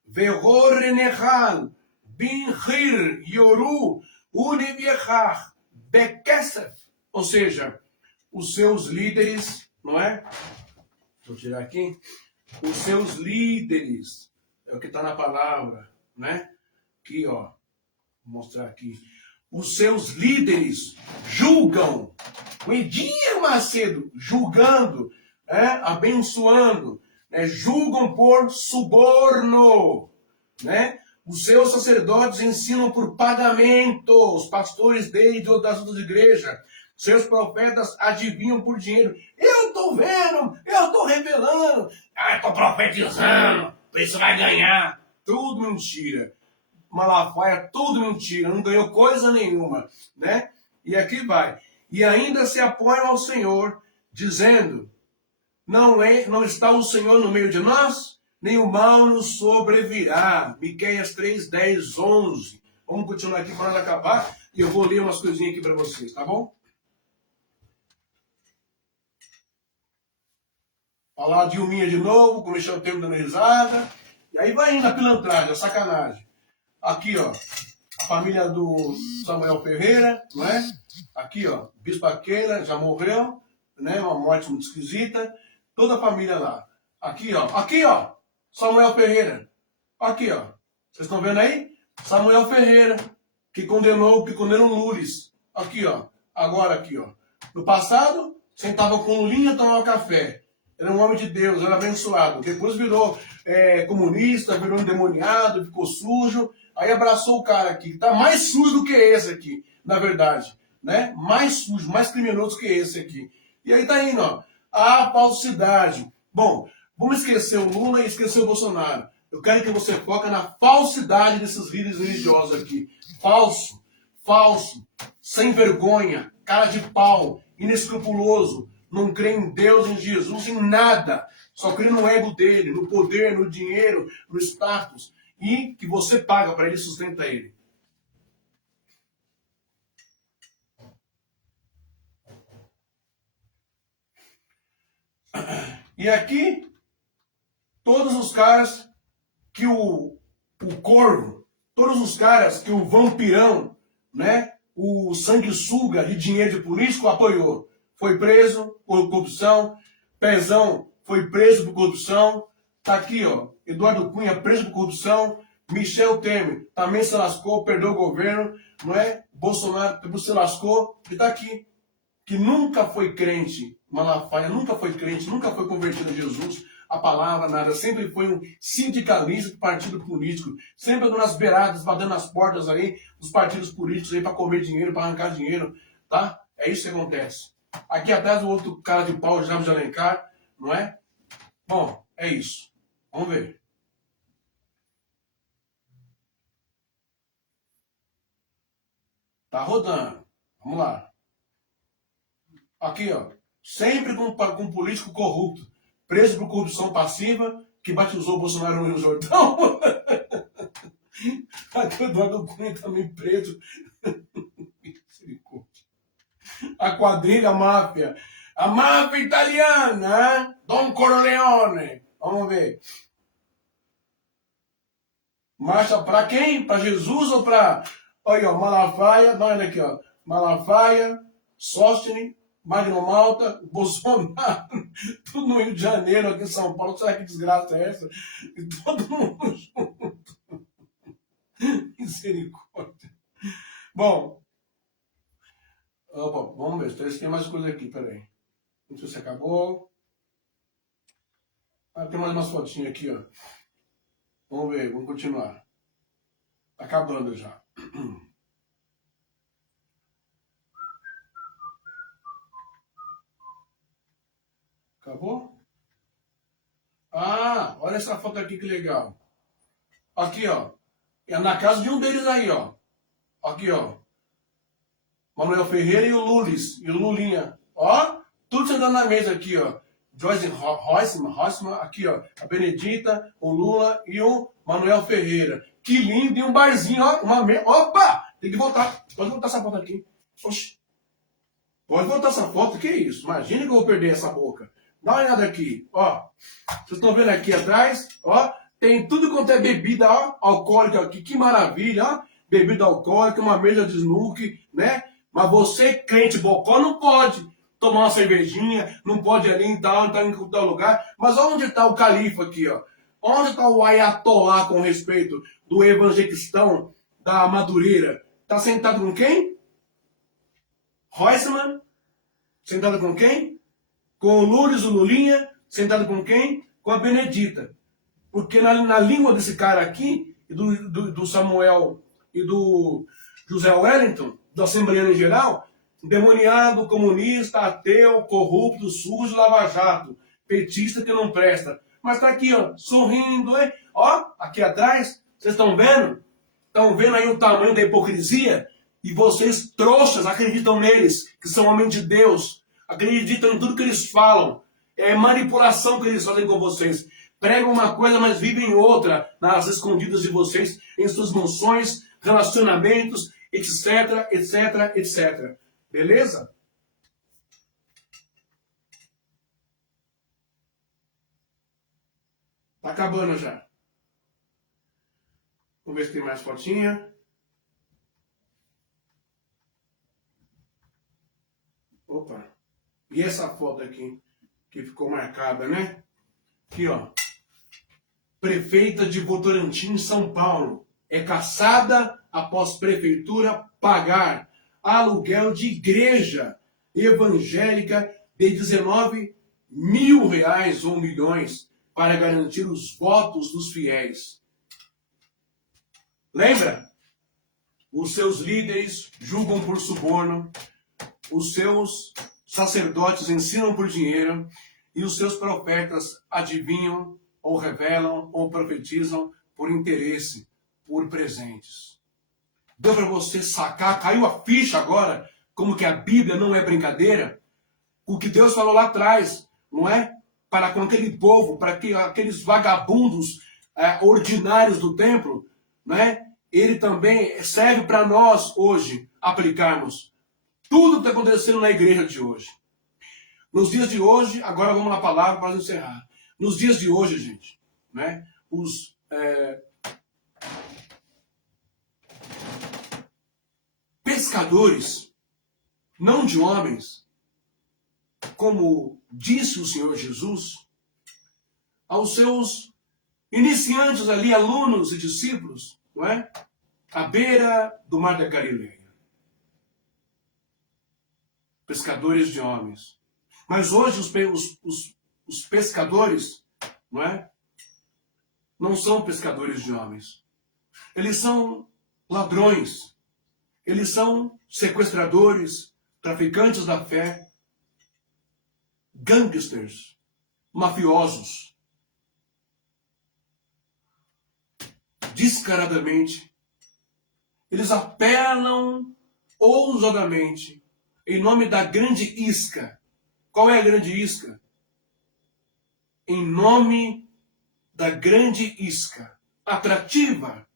Verornehal. Binhir Yoru. Univiechar. Bekesef. Ou seja, os seus líderes, não é? Deixa eu tirar aqui. Os seus líderes. É o que está na palavra, né? Aqui, ó. Vou mostrar aqui. Os seus líderes julgam. O Edir Macedo julgando, abençoando, né? Julgam por suborno, né? Os seus sacerdotes ensinam por pagamento, os pastores dele e das outras igrejas. Seus profetas adivinham por dinheiro. Eu estou vendo, eu estou revelando, estou profetizando, isso vai ganhar. Tudo mentira. Malafaia, tudo mentira, não ganhou coisa nenhuma, né? E aqui vai. E ainda se apoiam ao Senhor, dizendo, não está o Senhor no meio de nós? Nem o mal nos sobrevirá. Miqueias 3, 10, 11. Vamos continuar aqui para nós acabar, e eu vou ler umas coisinhas aqui para vocês, tá bom? Falar de Dilminha de novo, começar o tempo dando risada. E aí vai indo a pilantragem, a sacanagem. Aqui, ó, a família do Samuel Ferreira, não é? Aqui, ó, Bisbaqueira, já morreu, né? Uma morte muito esquisita. Toda a família lá. Aqui, ó, Samuel Ferreira. Aqui, ó. Vocês estão vendo aí? Samuel Ferreira, que condenou Lures. Aqui, ó. Agora aqui, ó. No passado, sentava com Lulinha, tomava café. Era um homem de Deus, era abençoado. Depois virou comunista, virou endemoniado, ficou sujo. Aí abraçou o cara aqui, que tá mais sujo do que esse aqui, na verdade. Né? Mais sujo, mais criminoso que esse aqui. E aí tá indo, ó. A falsidade. Bom, vamos esquecer o Lula e esquecer o Bolsonaro. Eu quero que você foque na falsidade desses líderes religiosos aqui. Falso, sem vergonha, cara de pau, inescrupuloso. Não crê em Deus, em Jesus, em nada. Só crê no ego dele, no poder, no dinheiro, no status. E que você paga para ele sustentar ele. E aqui, todos os caras que o corvo, todos os caras que o vampirão, né, o sanguessuga de dinheiro de político apoiou. Foi preso por corrupção. Pezão foi preso por corrupção. Tá aqui, ó. Eduardo Cunha preso por corrupção. Michel Temer também se lascou, perdeu o governo. Não é? Bolsonaro se lascou. E tá aqui. Que nunca foi crente. Malafaia nunca foi crente, nunca foi convertido a Jesus. A palavra, nada. Sempre foi um sindicalista de partido político. Sempre andou nas beiradas, batendo nas portas aí dos partidos políticos aí para comer dinheiro, para arrancar dinheiro. Tá? É isso que acontece. Aqui atrás o outro cara de pau, Jaime de Alencar, não é? Bom, é isso. Vamos ver. Tá rodando. Vamos lá. Aqui, ó. Sempre com político corrupto. Preso por corrupção passiva, que batizou o Bolsonaro no Rio Jordão. Aqui o Eduardo Cunha também preso. Misericórdia. A quadrilha, a máfia. A máfia italiana, hein? Don Corleone. Vamos ver. Marcha para quem? Para Jesus ou para... Olha, ó, Malafaia, dá uma olhada aqui, ó. Malafaia, Sóstenes, Magno Malta, Bolsonaro, tudo no Rio de Janeiro, aqui em São Paulo. Será que desgraça é essa? E todo mundo junto. Misericórdia. Bom, opa, vamos ver se tem mais coisa aqui, peraí. Não sei se acabou. Ah, tem mais umas fotinhas aqui, ó. Vamos ver, vamos continuar. Tá acabando já. Acabou? Ah, olha essa foto aqui que legal. Aqui, ó. É na casa de um deles aí, ó. Aqui, ó. Manuel Ferreira e o Lulis. E o Lulinha. Ó, tudo sentado na mesa aqui, ó. Joyce Rossman, aqui, ó. A Benedita, o Lula e o Manuel Ferreira. Que lindo. E um barzinho, ó. Opa! Tem que voltar. Pode voltar essa foto aqui. Oxi. Pode voltar essa foto. Que isso? Imagina que eu vou perder essa boca. Dá uma olhada aqui, ó. Vocês estão vendo aqui atrás, ó. Tem tudo quanto é bebida, ó, alcoólica aqui. Que maravilha, ó. Bebida alcoólica, uma mesa de snooker, né? Mas você, crente bocó, não pode tomar uma cervejinha, não pode ir ali em tal lugar. Mas onde está o califa aqui, ó? Onde está o ayatolá com respeito do evangelistão da Madureira? Está sentado com quem? Roisman? Sentado com quem? Com o Lourdes, o Lulinha, sentado com quem? Com a Benedita. Porque na língua desse cara aqui, do Samuel e do José Wellington, do Assembleano em geral, demoniado, comunista, ateu, corrupto, sujo, lava-jato, petista que não presta. Mas tá aqui, ó, sorrindo, hein? Ó, aqui atrás, vocês estão vendo? Estão vendo aí o tamanho da hipocrisia? E vocês, trouxas, acreditam neles, que são homens de Deus. Acreditam em tudo que eles falam. É manipulação que eles fazem com vocês. Pregam uma coisa, mas vivem outra nas escondidas de vocês, em suas noções, relacionamentos, etc, etc, etc. Beleza? Tá acabando já. Vamos ver se tem mais fotinha. Opa. E essa foto aqui, que ficou marcada, né? Aqui, ó. Prefeita de Votorantim, São Paulo, é caçada após prefeitura pagar aluguel de igreja evangélica de 19 mil reais ou milhões para garantir os votos dos fiéis. Lembra? Os seus líderes julgam por suborno, os seus sacerdotes ensinam por dinheiro e os seus profetas adivinham ou revelam ou profetizam por interesse, por presentes. Deu para você sacar, caiu a ficha agora, como que a Bíblia não é brincadeira? O que Deus falou lá atrás, não é? Para com aquele povo, para que aqueles vagabundos ordinários do templo, não é? Ele também serve para nós hoje aplicarmos tudo que está acontecendo na igreja de hoje. Nos dias de hoje, agora vamos na palavra para encerrar. Nos dias de hoje, gente, né, os pescadores, não de homens, como disse o Senhor Jesus, aos seus iniciantes ali, alunos e discípulos, não é? À beira do mar da Galileia. Pescadores de homens. Mas hoje os pescadores, não é? Não são pescadores de homens. Eles são ladrões. Eles são sequestradores, traficantes da fé, gangsters, mafiosos. Descaradamente, eles apelam ousadamente em nome da grande isca. Qual é a grande isca? Em nome da grande isca, atrativa,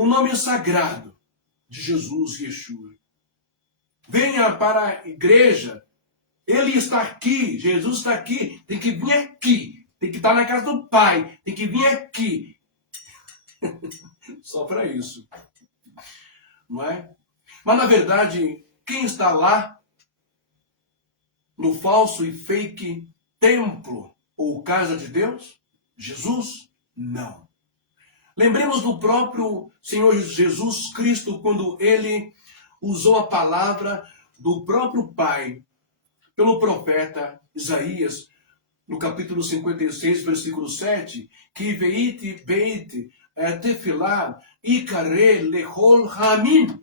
o nome sagrado de Jesus, Yeshua. Venha para a igreja. Ele está aqui, Jesus está aqui. Tem que vir aqui. Tem que estar na casa do Pai. Tem que vir aqui. Só para isso. Não é? Mas, na verdade, quem está lá no falso e fake templo ou casa de Deus? Jesus? Não. Lembremos do próprio Senhor Jesus Cristo quando ele usou a palavra do próprio Pai pelo profeta Isaías, no capítulo 56, versículo 7, que veite beit tefilah ikare lechol ha'amim.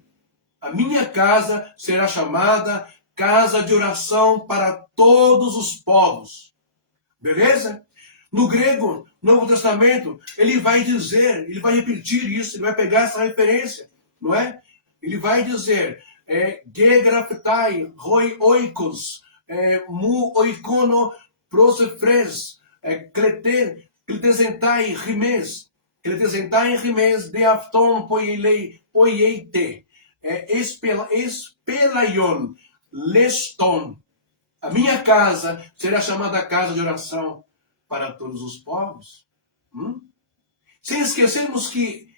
A minha casa será chamada casa de oração para todos os povos. Beleza? No grego, Novo Testamento, ele vai dizer, ele vai repetir isso, ele vai pegar essa referência, não é? Ele vai dizer, gegraftai, roi oikos, mu oikono prosefres, kletesentai rimes, de afton poieite, espelaion, leston. A minha casa será chamada casa de oração para todos os povos. Sem esquecermos que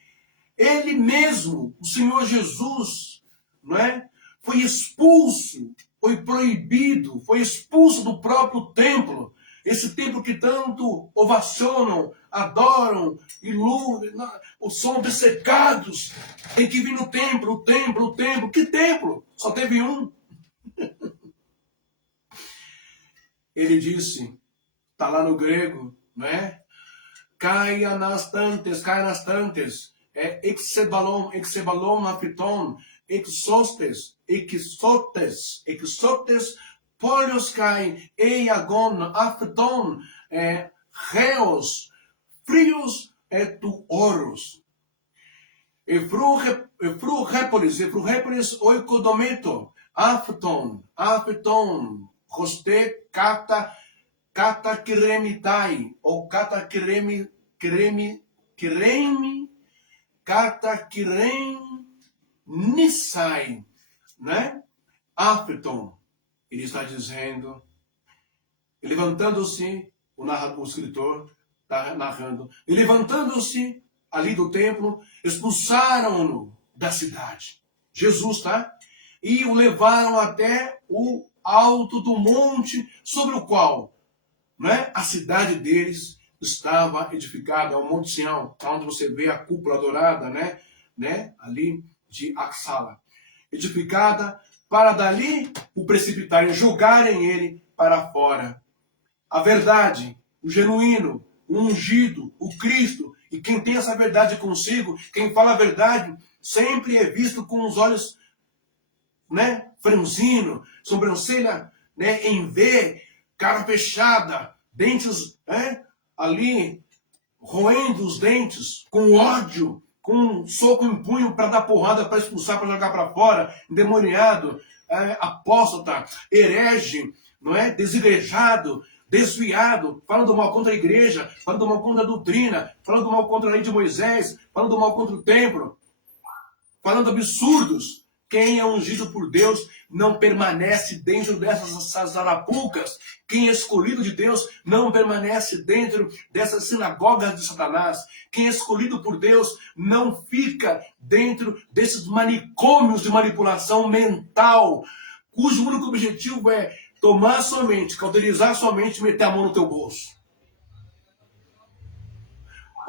ele mesmo, o Senhor Jesus, não é? Foi expulso, foi proibido, foi expulso do próprio templo. Esse templo que tanto ovacionam, adoram, iludem, são obcecados. Tem que vir no templo, o templo, o templo. Que templo? Só teve um. Ele disse, está lá no grego, não é? Caia nas tantes, exebalom afiton, exotes, polios kai, eiagon, afiton, reos, frios tu oros. Efruhépolis, oikodometo, afiton, Roste kata kiremitai, ou kata kiremi, kata kiremisai, né? Afeton, ele está dizendo, levantando-se, o escritor está narrando, e levantando-se ali do templo, expulsaram-no da cidade. Jesus, tá? E o levaram até o alto do monte sobre o qual, né, a cidade deles estava edificada, o Monte Sião, onde você vê a cúpula dourada, né, ali de Axala, edificada para dali o precipitarem, jogarem ele para fora. A verdade, o genuíno, o ungido, o Cristo, e quem tem essa verdade consigo, quem fala a verdade, sempre é visto com os olhos, né, franzino, sobrancelha, né, em V, cara fechada, dentes, né, ali, roendo os dentes, com ódio, com um soco em punho para dar porrada, para expulsar, para jogar para fora, endemoniado, apóstata, herege, não é, desigrejado, desviado, falando mal contra a igreja, falando mal contra a doutrina, falando mal contra a lei de Moisés, falando mal contra o templo, falando absurdos. Quem é ungido por Deus não permanece dentro dessas arapucas. Quem é escolhido de Deus não permanece dentro dessas sinagogas de Satanás. Quem é escolhido por Deus não fica dentro desses manicômios de manipulação mental, cujo único objetivo é tomar sua mente, cauterizar sua mente e meter a mão no teu bolso.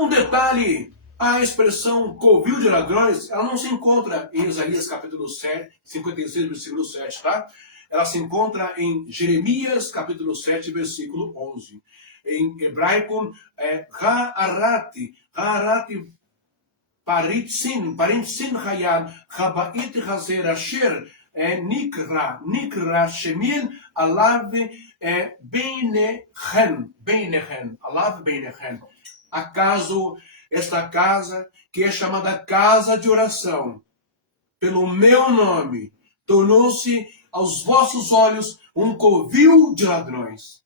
Um detalhe. A expressão covil de ladrões, ela não se encontra em Isaías capítulo 7, 56, versículo 7, tá? Ela se encontra em Jeremias capítulo 7, versículo 11. Em hebraico, ha'arati paritsin hayad, habait hazer asher, nikra shemil, alav beinechem, alav beinechem. Acaso esta casa, que é chamada casa de oração, pelo meu nome, tornou-se aos vossos olhos um covil de ladrões.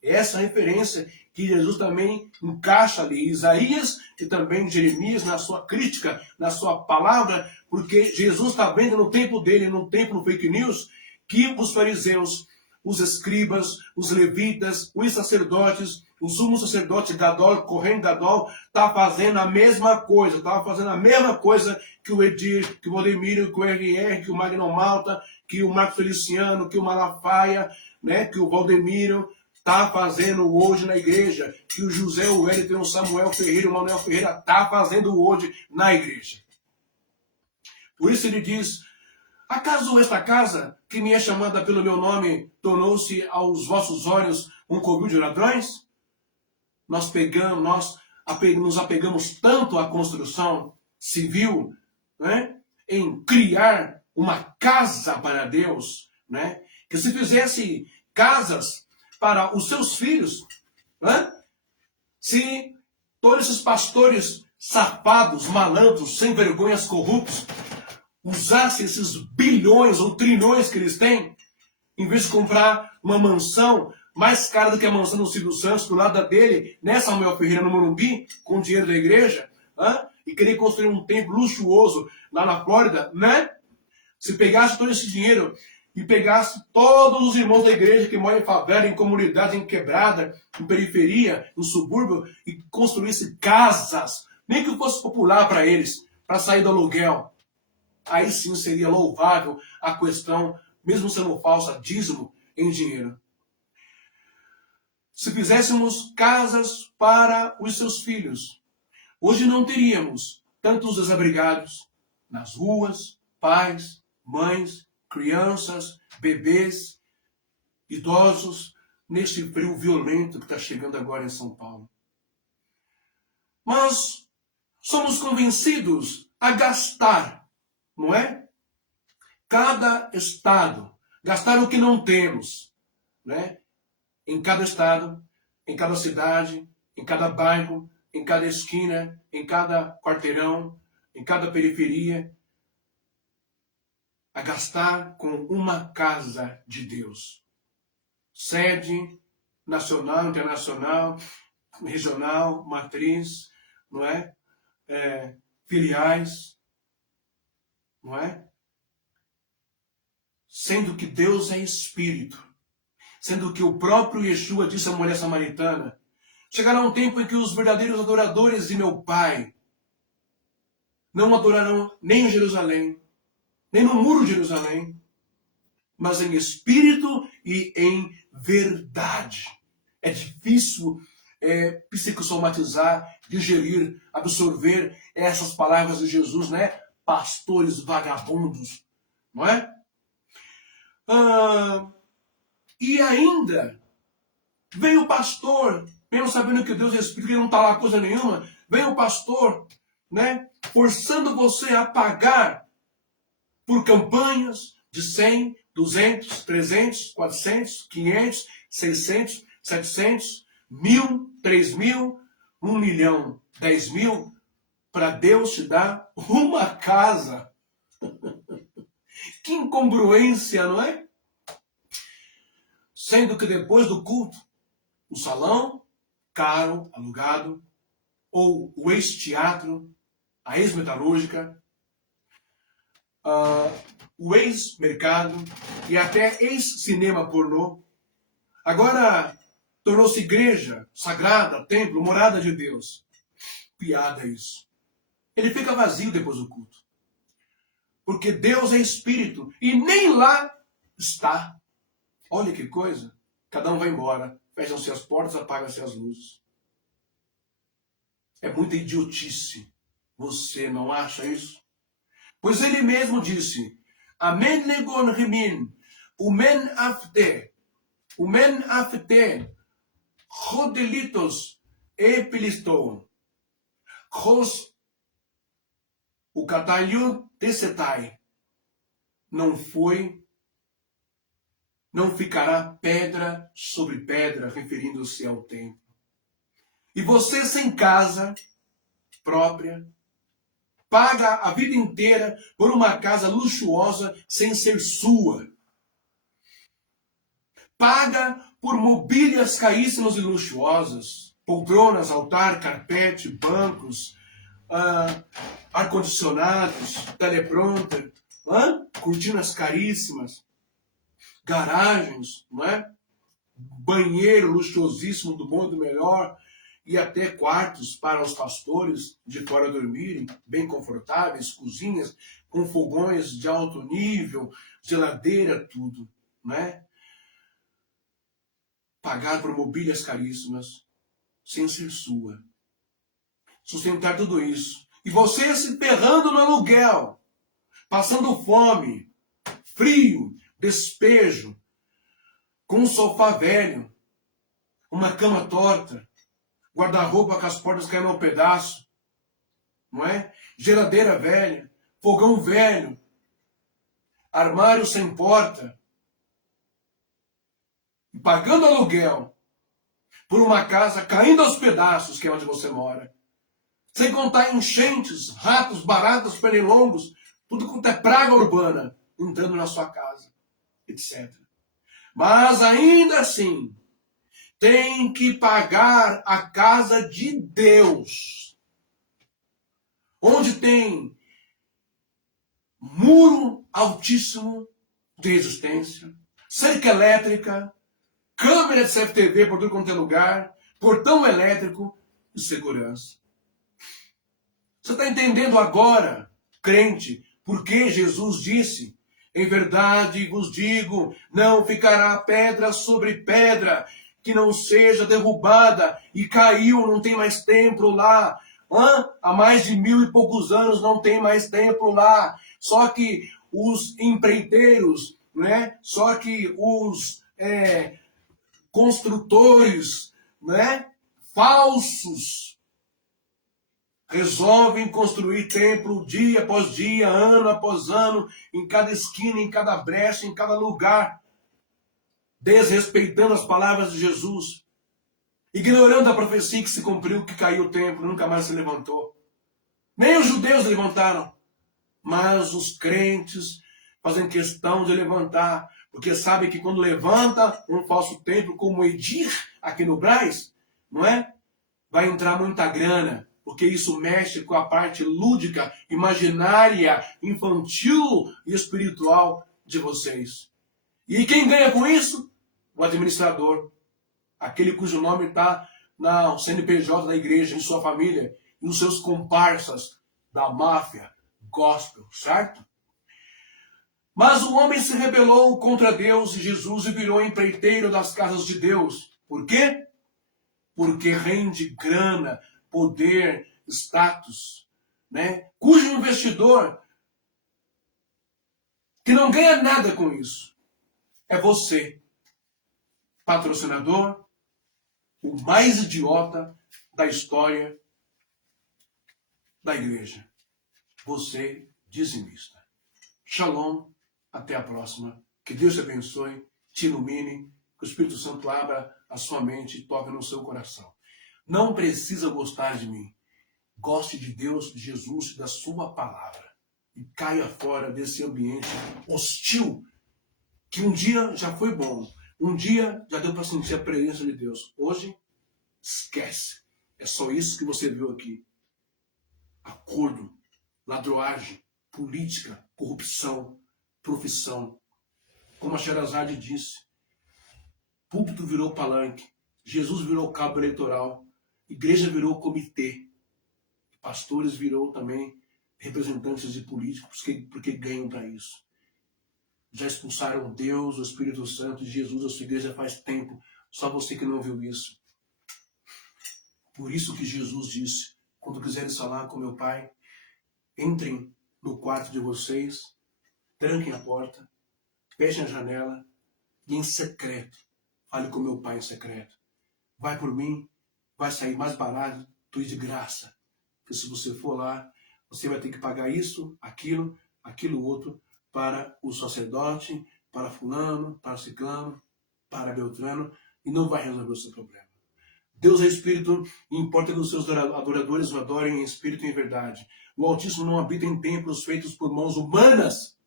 Essa referência que Jesus também encaixa ali. Isaías e também Jeremias na sua crítica, na sua palavra, porque Jesus está vendo no tempo dele, no tempo no fake news, que os fariseus, os escribas, os levitas, os sacerdotes, o sumo sacerdote Gadol, Kohen Gadol, está fazendo a mesma coisa, estava fazendo a mesma coisa que o Edir, que o Valdemiro, que o RR, que o Magno Malta, que o Marcos Feliciano, que o Malafaia, né, que o Valdemiro está fazendo hoje na igreja, que o José Wellington, o Samuel Ferreira, o Manuel Ferreira está fazendo hoje na igreja. Por isso ele diz: acaso esta casa, que me é chamada pelo meu nome, tornou-se aos vossos olhos um covil de ladrões? Nós nos apegamos tanto à construção civil, né, em criar uma casa para Deus, né, que se fizesse casas para os seus filhos, né, se todos esses pastores safados, malandros, sem vergonhas, corruptos, usassem esses bilhões ou trilhões que eles têm, em vez de comprar uma mansão mais cara do que a mansão do Silvio Santos, do lado dele, né, Samuel Ferreira, no Morumbi, com o dinheiro da igreja, e querer construir um templo luxuoso lá na Flórida, né? Se pegasse todo esse dinheiro e pegasse todos os irmãos da igreja que moram em favela, em comunidade, em quebrada, em periferia, no subúrbio, e construísse casas, nem que fosse popular para eles, para sair do aluguel, aí sim seria louvável a questão, mesmo sendo falsa, dízimo em dinheiro. Se fizéssemos casas para os seus filhos, hoje não teríamos tantos desabrigados nas ruas, pais, mães, crianças, bebês, idosos, neste frio violento que está chegando agora em São Paulo. Mas somos convencidos a gastar, não é? Cada estado, gastar o que não temos, né? Em cada estado, em cada cidade, em cada bairro, em cada esquina, em cada quarteirão, em cada periferia, a gastar com uma casa de Deus. Sede nacional, internacional, regional, matriz, não é? Filiais, não é? Sendo que Deus é Espírito. Sendo que o próprio Yeshua disse à mulher samaritana: chegará um tempo em que os verdadeiros adoradores de meu Pai não adorarão nem em Jerusalém, nem no muro de Jerusalém, mas em espírito e em verdade. É difícil psicossomatizar, digerir, absorver essas palavras de Jesus, né? Pastores vagabundos, não é? E ainda veio o pastor, mesmo sabendo que Deus é Espírito, que não está lá coisa nenhuma, veio o pastor, né, forçando você a pagar por campanhas de 100, 200, 300, 400, 500, 600, 700, 1.000, 3.000, 1 milhão, 10 mil, para Deus te dar uma casa. Que incongruência, não é? Sendo que depois do culto, o salão caro, alugado, ou o ex-teatro, a ex-metalúrgica, o ex-mercado e até ex-cinema pornô, agora tornou-se igreja, sagrada, templo, morada de Deus. Piada isso. Ele fica vazio depois do culto. Porque Deus é Espírito e nem lá está. Olha que coisa. Cada um vai embora. Fecham-se as portas, apagam-se as luzes. É muita idiotice. Você não acha isso? Pois ele mesmo disse: Amen legon rimin, umen afte, rodelitos epiliston, ros o catalho desetai. Não ficará pedra sobre pedra, referindo-se ao templo. E você sem casa própria, paga a vida inteira por uma casa luxuosa sem ser sua. Paga por mobílias caríssimas e luxuosas. poltronas, altar, carpete, bancos, ar-condicionados, teleprompter, cortinas caríssimas, garagens, não é? Banheiro luxuosíssimo do bom e do melhor, e até quartos para os pastores de fora dormirem, bem confortáveis, cozinhas com fogões de alto nível, geladeira, tudo, né? Pagar por mobílias caríssimas, sem ser sua. Sustentar tudo isso. E você se ferrando no aluguel, passando fome, frio, despejo, com um sofá velho, uma cama torta, guarda-roupa com as portas caindo ao pedaço, não é? Geladeira velha, fogão velho, armário sem porta, e pagando aluguel por uma casa caindo aos pedaços, que é onde você mora. Sem contar enchentes, ratos, baratas, pernilongos, tudo quanto é praga urbana entrando na sua casa, etc. Mas ainda assim, tem que pagar a casa de Deus, onde tem muro altíssimo de resistência, cerca elétrica, câmera de CFTV por tudo quanto é lugar, portão elétrico e segurança. Você está entendendo agora, crente, por que Jesus disse: em verdade vos digo, não ficará pedra sobre pedra que não seja derrubada, e caiu, não tem mais templo lá. Há mais de 1000 e poucos anos não tem mais templo lá. Só que os empreiteiros, né? Só que os construtores, né? Falsos, resolvem construir templo dia após dia, ano após ano, em cada esquina, em cada brecha, em cada lugar, desrespeitando as palavras de Jesus, ignorando a profecia que se cumpriu, que caiu o templo, nunca mais se levantou. Nem os judeus levantaram, mas os crentes fazem questão de levantar, porque sabem que quando levanta um falso templo, como Edir, aqui no Brás, não é? Vai entrar muita grana, porque isso mexe com a parte lúdica, imaginária, infantil e espiritual de vocês. E quem ganha com isso? O administrador. Aquele cujo nome está no CNPJ da igreja, em sua família, e nos seus comparsas da máfia gospel, certo? Mas o homem se rebelou contra Deus e Jesus e virou empreiteiro das casas de Deus. Por quê? Porque rende grana, poder, status, né? Cujo investidor que não ganha nada com isso é você, patrocinador, o mais idiota da história da igreja. Você, dizimista. Shalom, até a próxima. Que Deus te abençoe, te ilumine, que o Espírito Santo abra a sua mente e toque no seu coração. Não precisa gostar de mim. Goste de Deus, de Jesus e da sua palavra. E caia fora desse ambiente hostil, que um dia já foi bom. Um dia já deu para sentir a presença de Deus. Hoje, esquece. É só isso que você viu aqui. Acordo, ladroagem, política, corrupção, profissão. Como a Sherazade disse, púlpito virou palanque, Jesus virou cabo eleitoral, igreja virou comitê, pastores virou também representantes de políticos, porque ganham para isso. Já expulsaram Deus, o Espírito Santo e Jesus da sua igreja faz tempo, só você que não viu isso. Por isso que Jesus disse, quando quiserem falar com meu Pai, entrem no quarto de vocês, tranquem a porta, fechem a janela e em secreto, fale com meu Pai em secreto. Vai por mim, vai sair mais barato e de graça. Porque se você for lá, você vai ter que pagar isso, aquilo outro, para o sacerdote, para fulano, para ciclano, para beltrano, e não vai resolver o seu problema. Deus é Espírito e importa que os seus adoradores o adorem em Espírito e em verdade. O Altíssimo não habita em templos feitos por mãos humanas,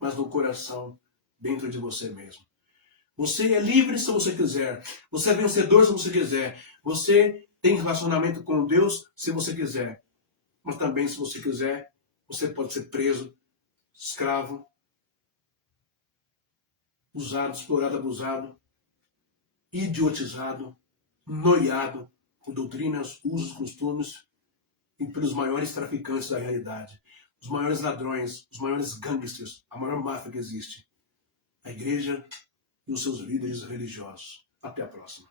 mas no coração, dentro de você mesmo. Você é livre se você quiser. Você é vencedor se você quiser. Você tem relacionamento com Deus se você quiser. Mas também, se você quiser, você pode ser preso, escravo, usado, explorado, abusado, idiotizado, noiado por doutrinas, usos, costumes e pelos maiores traficantes da realidade. Os maiores ladrões, os maiores gangsters, a maior máfia que existe. A igreja e os seus líderes religiosos. Até a próxima.